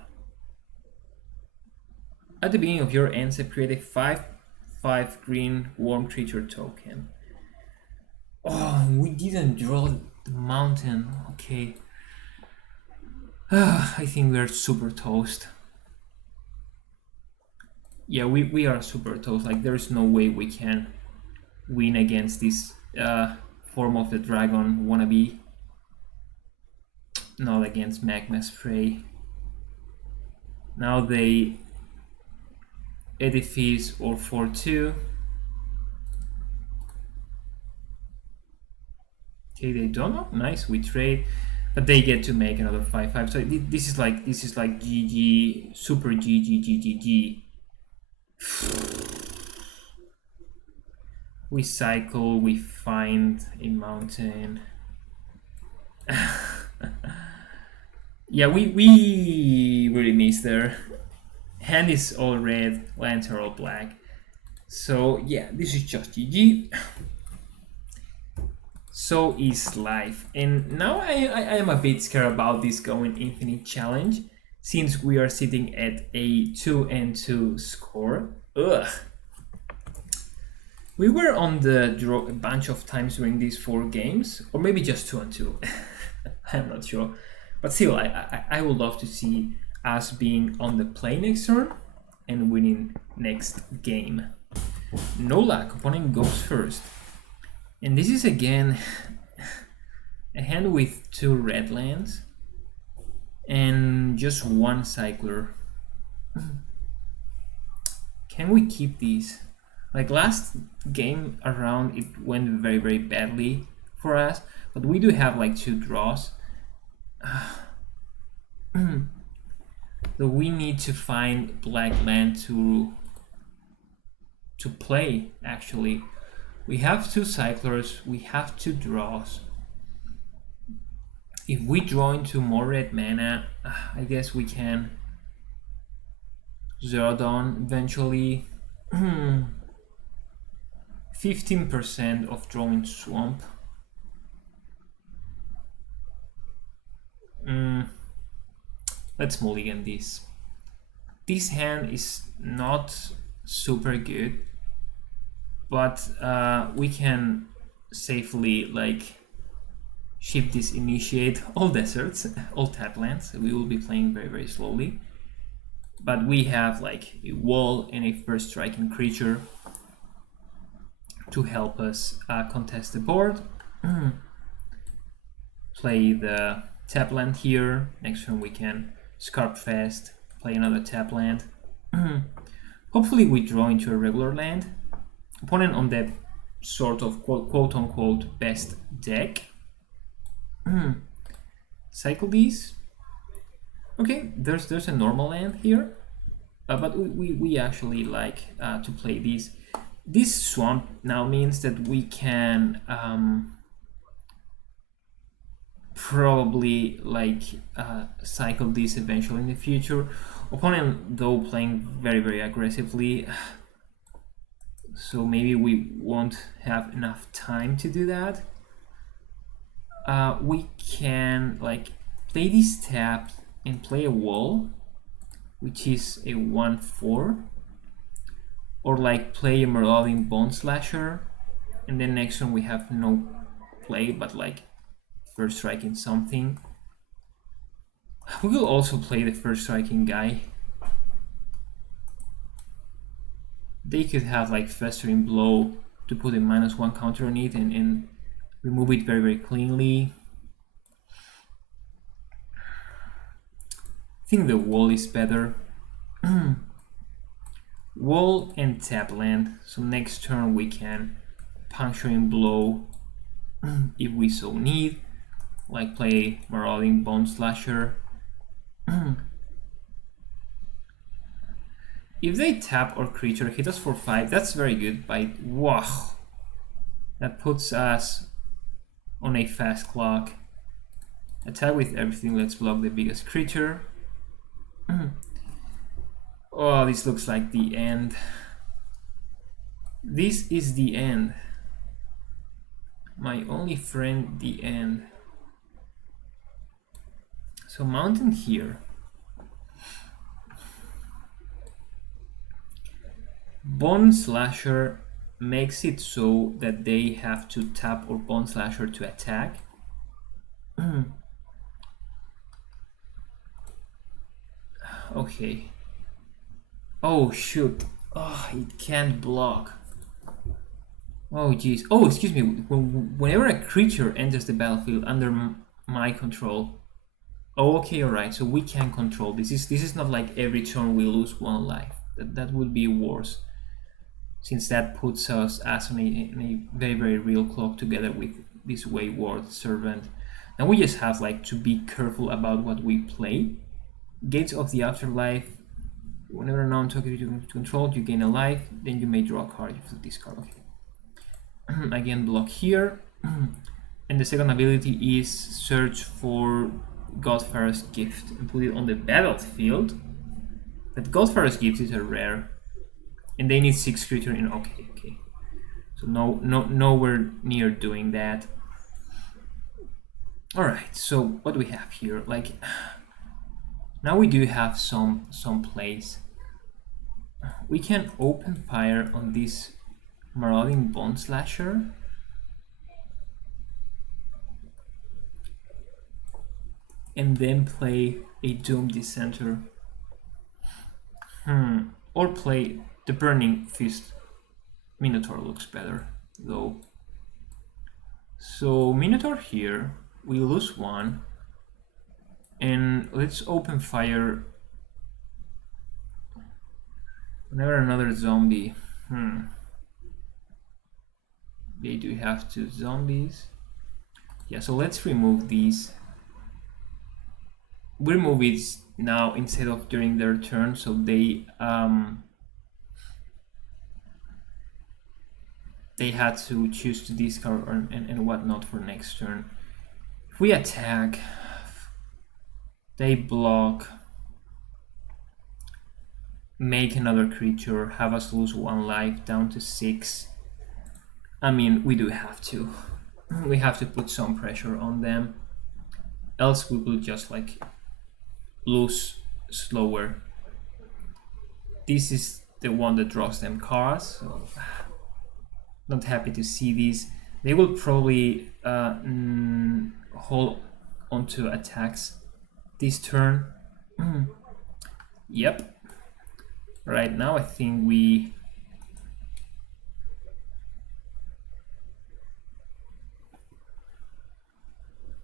At the beginning of your end step, create a 5/5 green worm creature token. Oh, we didn't draw the mountain. Okay. I think we are super toast. Yeah, we are super toast. Like, there's no way we can win against this form of the dragon wannabe. Not against Magma Spray. Now they Edifice or 4/2. Okay, they don't know. Nice, we trade, but they get to make another 5/5. So this is like GG, super GG. We cycle, we find a mountain. Yeah, we really miss there. Hand is all red, lands are all black. So yeah, this is just GG. So is life. And now I am a bit scared about this going infinite challenge, since we are sitting at a 2-2 score. Ugh. We were on the draw a bunch of times during these 4 games, or maybe just 2-2. I'm not sure. But still, I would love to see us being on the play next turn and winning next game. No luck, opponent goes first. And this is again a hand with 2 red lands and just 1 cycler. Can we keep these? Like last game around, it went very, very badly for us, but we do have like 2 draws. So we need to find black land to play, actually. We have 2 cyclers, we have 2 draws. If we draw into more red mana, I guess we can Zeradan eventually. 15% of drawing swamp. Let's mulligan this. This hand is not super good, but we can safely like ship this initiate all deserts, all tap lands. We will be playing very, very slowly, but we have like a wall and a first striking creature to help us contest the board. Play the tap land here. Next turn we can Scarp Fest, play another tap land. Hopefully we draw into a regular land. Opponent on that sort of quote-unquote best deck. Cycle these. Okay, there's a normal land here, but we actually like to play these. This swamp now means that we can probably like cycle this eventually in the future. Opponent though playing very, very aggressively, so maybe we won't have enough time to do that. We can like play this tap and play a wall, which is a 1/4, or like play a Marauding Bone Slasher, and then next one we have no play but like first striking something. We will also play the first striking guy. They could have like Festering Blow to put a -1 counter on it and remove it very, very cleanly. I think the wall is better. Wall and tap land, so next turn we can Puncturing Blow if we so need, like play Marauding Bone Slasher. If they tap our creature, hit us for 5, that's very good. Wow, that puts us on a fast clock. Attack with everything, let's block the biggest creature. Oh, this looks like the end. This is the end. My only friend, the end. So mountain here. Bone Slasher makes it so that they have to tap or Bone Slasher to attack. Okay. Oh shoot. Oh, it can't block. Oh jeez. Oh, excuse me. Whenever a creature enters the battlefield under my control. Oh, okay, alright. So we can control this. This is not like every turn we lose 1 life. That would be worse, since that puts us as on a very, very real clock together with this Wayward Servant. Now we just have like to be careful about what we play. Gates of the Afterlife. Whenever a non-token is controlled, you gain a life, then you may draw a card. You flip this card. Okay. Again, block here. And the second ability is search for Godfarer's Gift and put it on the battlefield. But Godfarer's Gift is a rare. And they need 6 creature in. Okay, okay. So nowhere near doing that. Alright, so what do we have here? Like, now we do have some plays. We can open fire on this Marauding Bone Slasher. And then play a Doom Dissenter. Or play the Burning Fist. Minotaur looks better, though. So Minotaur here, we lose 1. And let's open fire whenever another zombie. They do have 2 zombies. Yeah, so let's remove these. We remove it now instead of during their turn, so they had to choose to discard and whatnot for next turn. If we attack, they block, make another creature, have us lose 1 life down to 6. I mean, we do have to. We have to put some pressure on them. Else we will just like lose slower. This is the one that draws them cards, so not happy to see these. They will probably hold onto attacks this turn. Yep. Right now I think we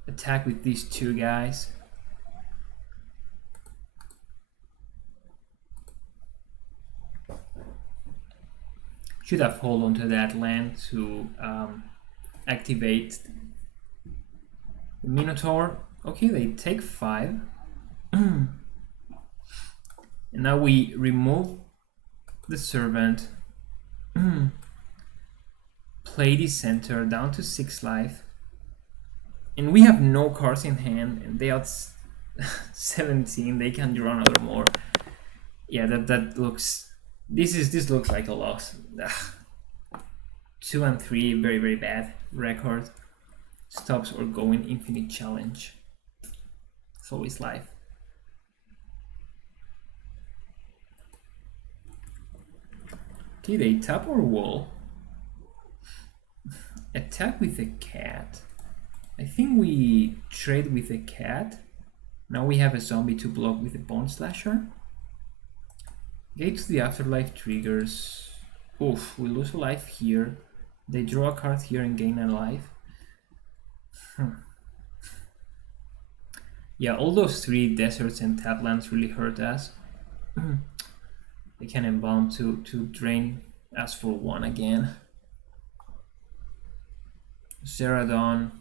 attack with these 2 guys. Should have hold onto that land to activate the Minotaur. Okay, they take 5. And now we remove the Servant, play the center down to 6 life, and we have no cards in hand, and they are 17. They can draw another more. Yeah, that looks. This looks like a loss. 2 and 3, very very bad record. Stops or going infinite challenge. It's always life. Okay, they tap or wall. Attack with the cat. I think we trade with the cat. Now we have a zombie to block with the Bone Slasher. Gate to the Afterlife triggers. Oof, we lose a life here. They draw a card here and gain a life. Yeah, all those 3 deserts and taplands really hurt us. They can embalm to drain us for 1 again. Zeradon.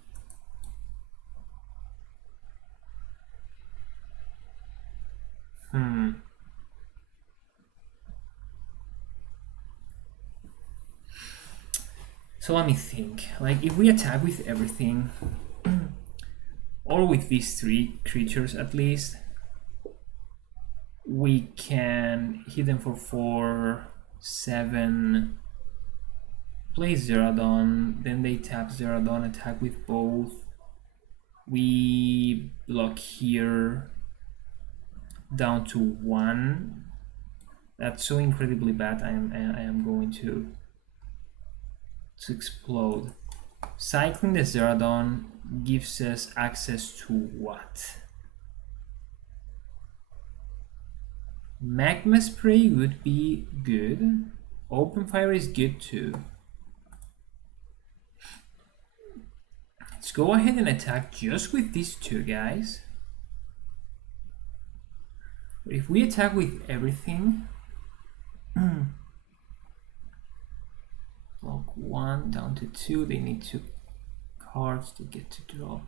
So let me think. Like, if we attack with everything, or with these 3 creatures at least, we can hit them for 4, 7, play Zeradon, then they tap Zeradon, attack with both. We block here down to 1. That's so incredibly bad. I am going to explode. Cycling the Zeradon gives us access to what? Magma Spray would be good. Open Fire is good too. Let's go ahead and attack just with these 2 guys. But if we attack with everything, block 1 down to 2, they need 2 cards to get to draw.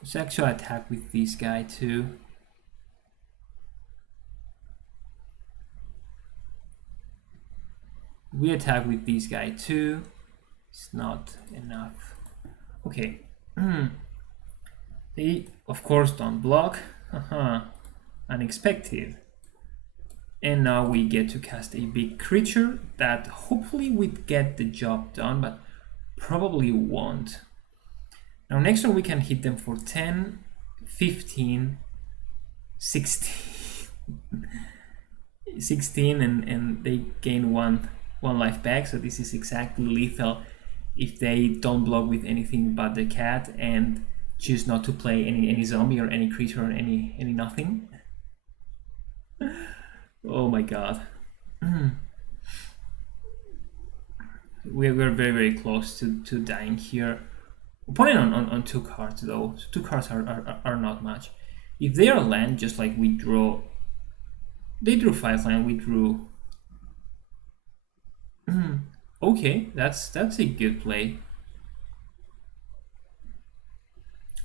Let's actually attack with this guy too. We attack with this guy too. It's not enough. Okay. They, of course, don't block. Unexpected. And now we get to cast a big creature that hopefully would get the job done, but probably won't. Now next turn we can hit them for 10, 15, 16. 16 and they gain one life back, so this is exactly lethal if they don't block with anything but the cat and choose not to play any zombie or any creature or any nothing. Oh my god. We're very, very close to dying here. We're putting on 2 cards though, so 2 cards are not much. If they are land, just like we draw, they drew 5 land, we drew. Okay, that's a good play.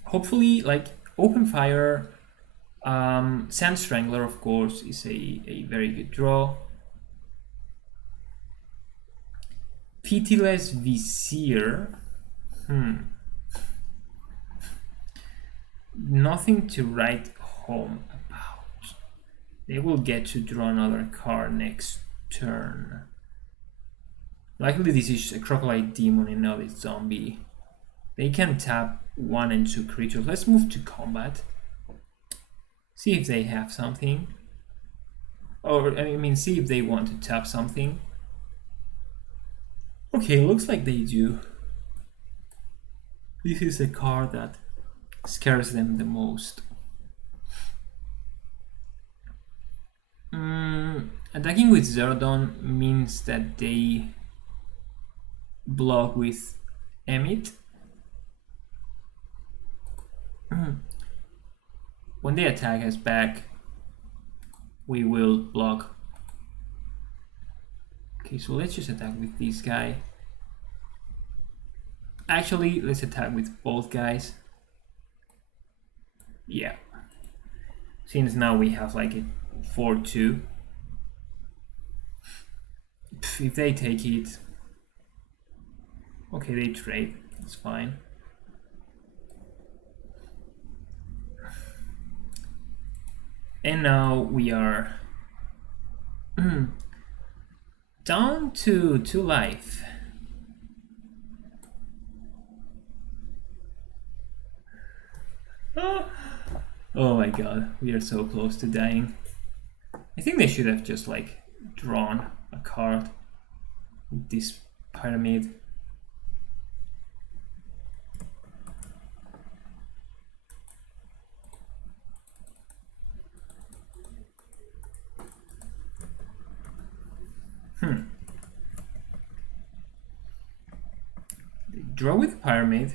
Hopefully, like, open fire, Sand Strangler, of course, is a very good draw. Pitiless Vizier. Nothing to write home about. They will get to draw another card next turn. Likely this is a Crocodile Demon and not a zombie. They can tap 1 and 2 creatures. Let's move to combat. See if they have something. Or, I mean, see if they want to tap something. Okay, looks like they do. This is a card that scares them the most. Attacking with Zerodon means that they block with Emit. When they attack us back, we will block. Okay, so let's just attack with this guy. Actually, let's attack with both guys. Yeah. Since now we have like a 4-2. If they take it, okay, they trade. It's fine. And now we are down to 2 life. Oh my god, we are so close to dying. I think they should have just like drawn a card with this pyramid. They draw with pyramid.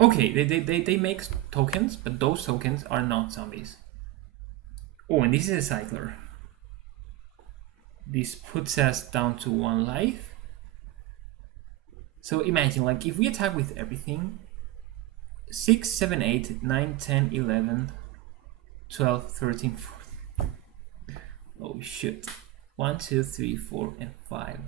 Okay, they make tokens, but those tokens are not zombies. Oh, and this is a cycler. This puts us down to 1 life. So imagine, like, if we attack with everything, 6, 7, 8, 9, 10, 11, 12, 13, 14. Oh shit. 1, 2, 3, 4, and 5.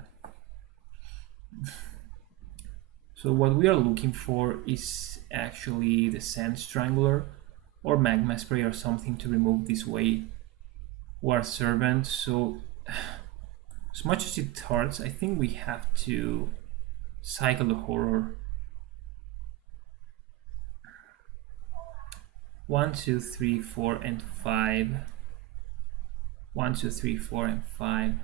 So what we are looking for is actually the Sand Strangler or Magma Spray or something to remove this way War Servant. So as much as it hurts, I think we have to cycle the horror. 1, 2, 3, 4, and 5. 1, 2, 3, 4, and 5.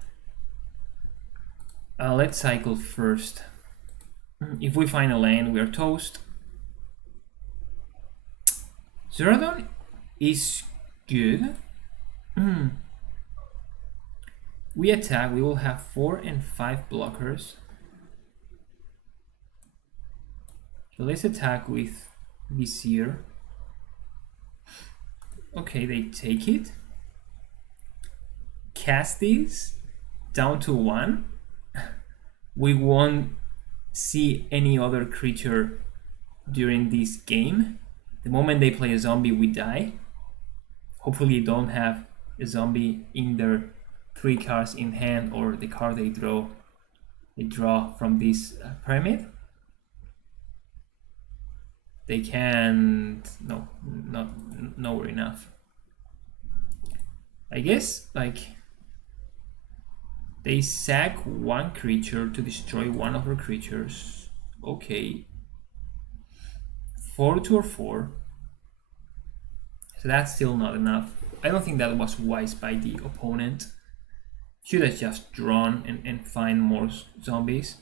Let's cycle first. If we find a land, we are toast. Zerodon is good. We attack, we will have 4 and 5 blockers. So let's attack with Vizier. Okay, they take it. Cast this down to 1. We won't see any other creature during this game. The moment they play a zombie, we die. Hopefully you don't have a zombie in their 3 cards in hand or the card they draw from this pyramid, they can't, nowhere enough. I guess, like, they sack 1 creature to destroy 1 of her creatures. Okay. 4-2 or 4. So that's still not enough. I don't think that was wise by the opponent. Should have just drawn and find more zombies.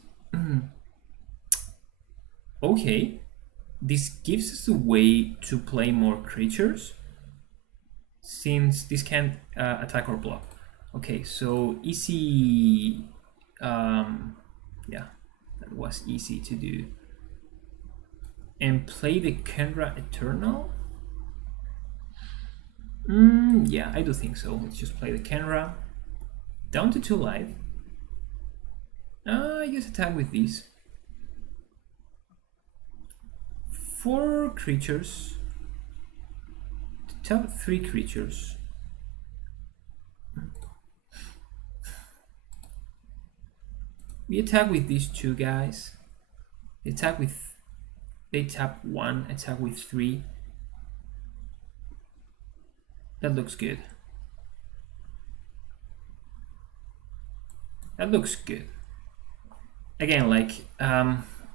Okay. This gives us a way to play more creatures, since this can't attack or block. Okay, so easy. Yeah, that was easy to do. And play the Kenra Eternal? Yeah, I do think so. Let's just play the Kenra. Down to 2 life. I guess attack with these. 4 creatures. Tap 3 creatures. We attack with these 2 guys. They tap 1, attack with 3. That looks good. That looks good. Again, like,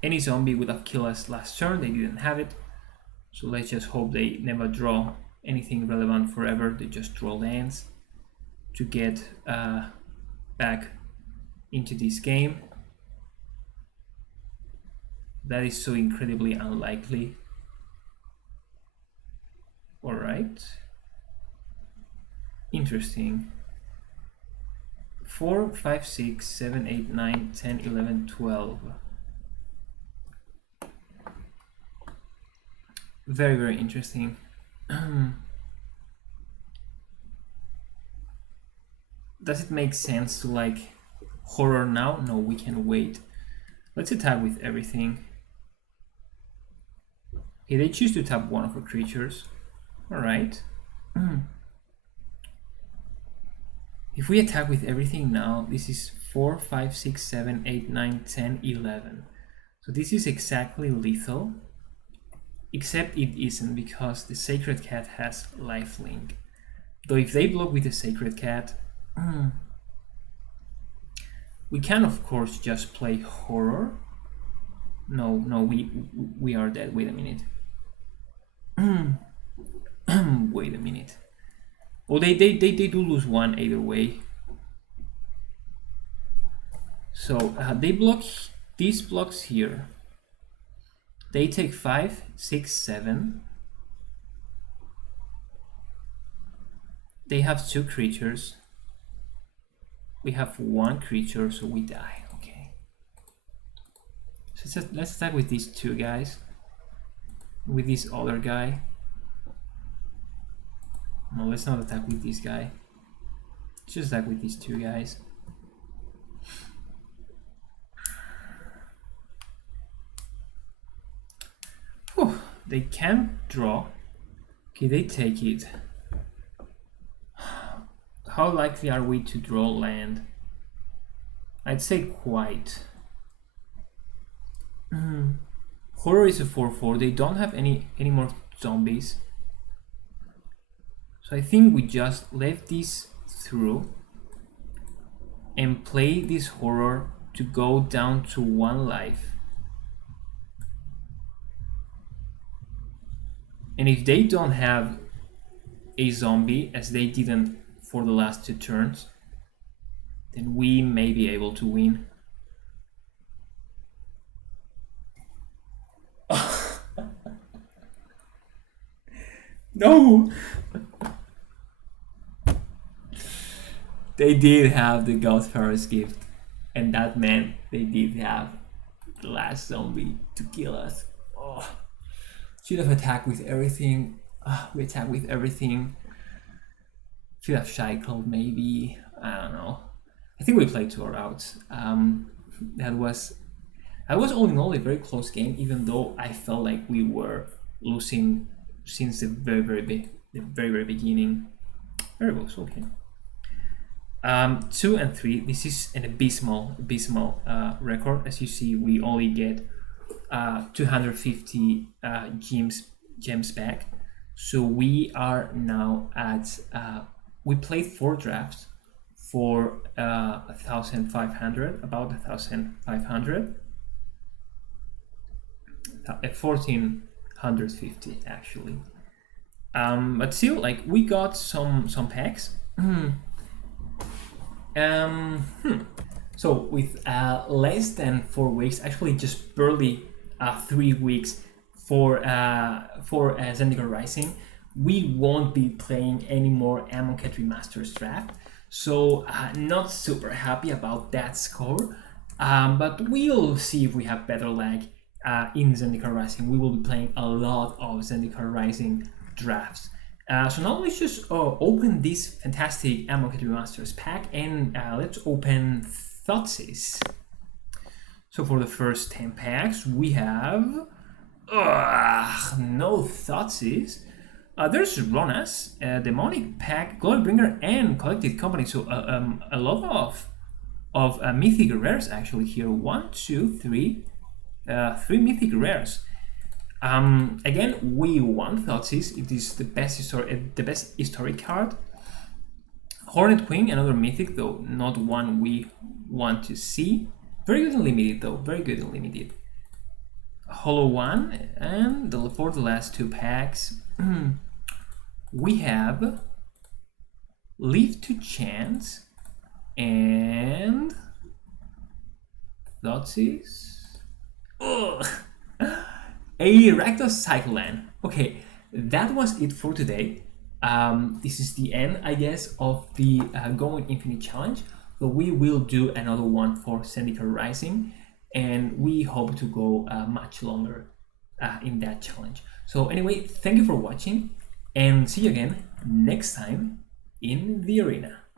any zombie would have killed us last turn. They didn't have it. So let's just hope they never draw anything relevant forever. They just draw lands to get back into this game. That is so incredibly unlikely. Alright. Interesting. 4, 5, 6, 7, 8, 9, 10, 11, 12. Very, very interesting. Does it make sense to, like, horror now? No, we can wait. Let's attack with everything. Okay, they choose to tap 1 of our creatures. Alright. If we attack with everything now, this is 4, 5, 6, 7, 8, 9, 10, 11. So this is exactly lethal. Except it isn't, because the Sacred Cat has lifelink. Though if they block with the Sacred Cat, we can of course just play horror. No, we are dead. Wait a minute. Wait a minute. Oh, they do lose 1 either way. So they block these blocks here. They take 5, 6, 7. They have 2 creatures. We have 1 creature, so we die. Okay. So let's attack with these 2 guys. With this other guy. No, let's not attack with this guy. Let's just attack with these 2 guys. Whew, they can't draw. Okay, they take it. How likely are we to draw land? I'd say quite. Horror is a 4/4. They don't have any more zombies. So I think we just let this through and play this horror to go down to 1 life. And if they don't have a zombie, as they didn't for the last 2 turns, then we may be able to win. No! They did have the Godfather's gift, and that meant they did have the last zombie to kill us. Oh. Should have attacked with everything. We attacked with everything. Should have cycled maybe. I don't know. I think we played 2 outs. That was all in all a very close game, even though I felt like we were losing since the very beginning. variables. Okay. 2 and 3. This is an abysmal record. As you see, we only get 250 gems back. So we are now at we played 4 drafts for 1,500, about 1,500, 1,450 actually. But still, like, we got some packs. So with less than 4 weeks, actually just barely 3 weeks for Zendikar Rising, we won't be playing any more Amonkhet Remastered draft. So not super happy about that score, but we'll see if we have better lag in Zendikar Rising. We will be playing a lot of Zendikar Rising drafts. So now let's just open this fantastic Amonkhet Remasters pack, and let's open Thoughtseize. So for the first 10 packs, we have no Thoughtseize. There's Ronas, Demonic Pack, Glorybringer, and Collected Company. So a lot of mythic rares actually here. 1, 2, 3, 3 mythic rares. Again, we want Thoughtseize. It is the best historic card. Hornet Wing, another mythic, though not one we want to see. Very good and limited, though. Very good and limited. Hollow One, and for the last 2 packs, we have Leave to Chance and Thoughtseize. Ugh. A Rakdos Cycleland. Okay, that was it for today. This is the end, I guess, of the Going Infinite Challenge. So we will do another one for Zendikar Rising, and we hope to go much longer in that challenge. So anyway, thank you for watching, and see you again next time in the arena.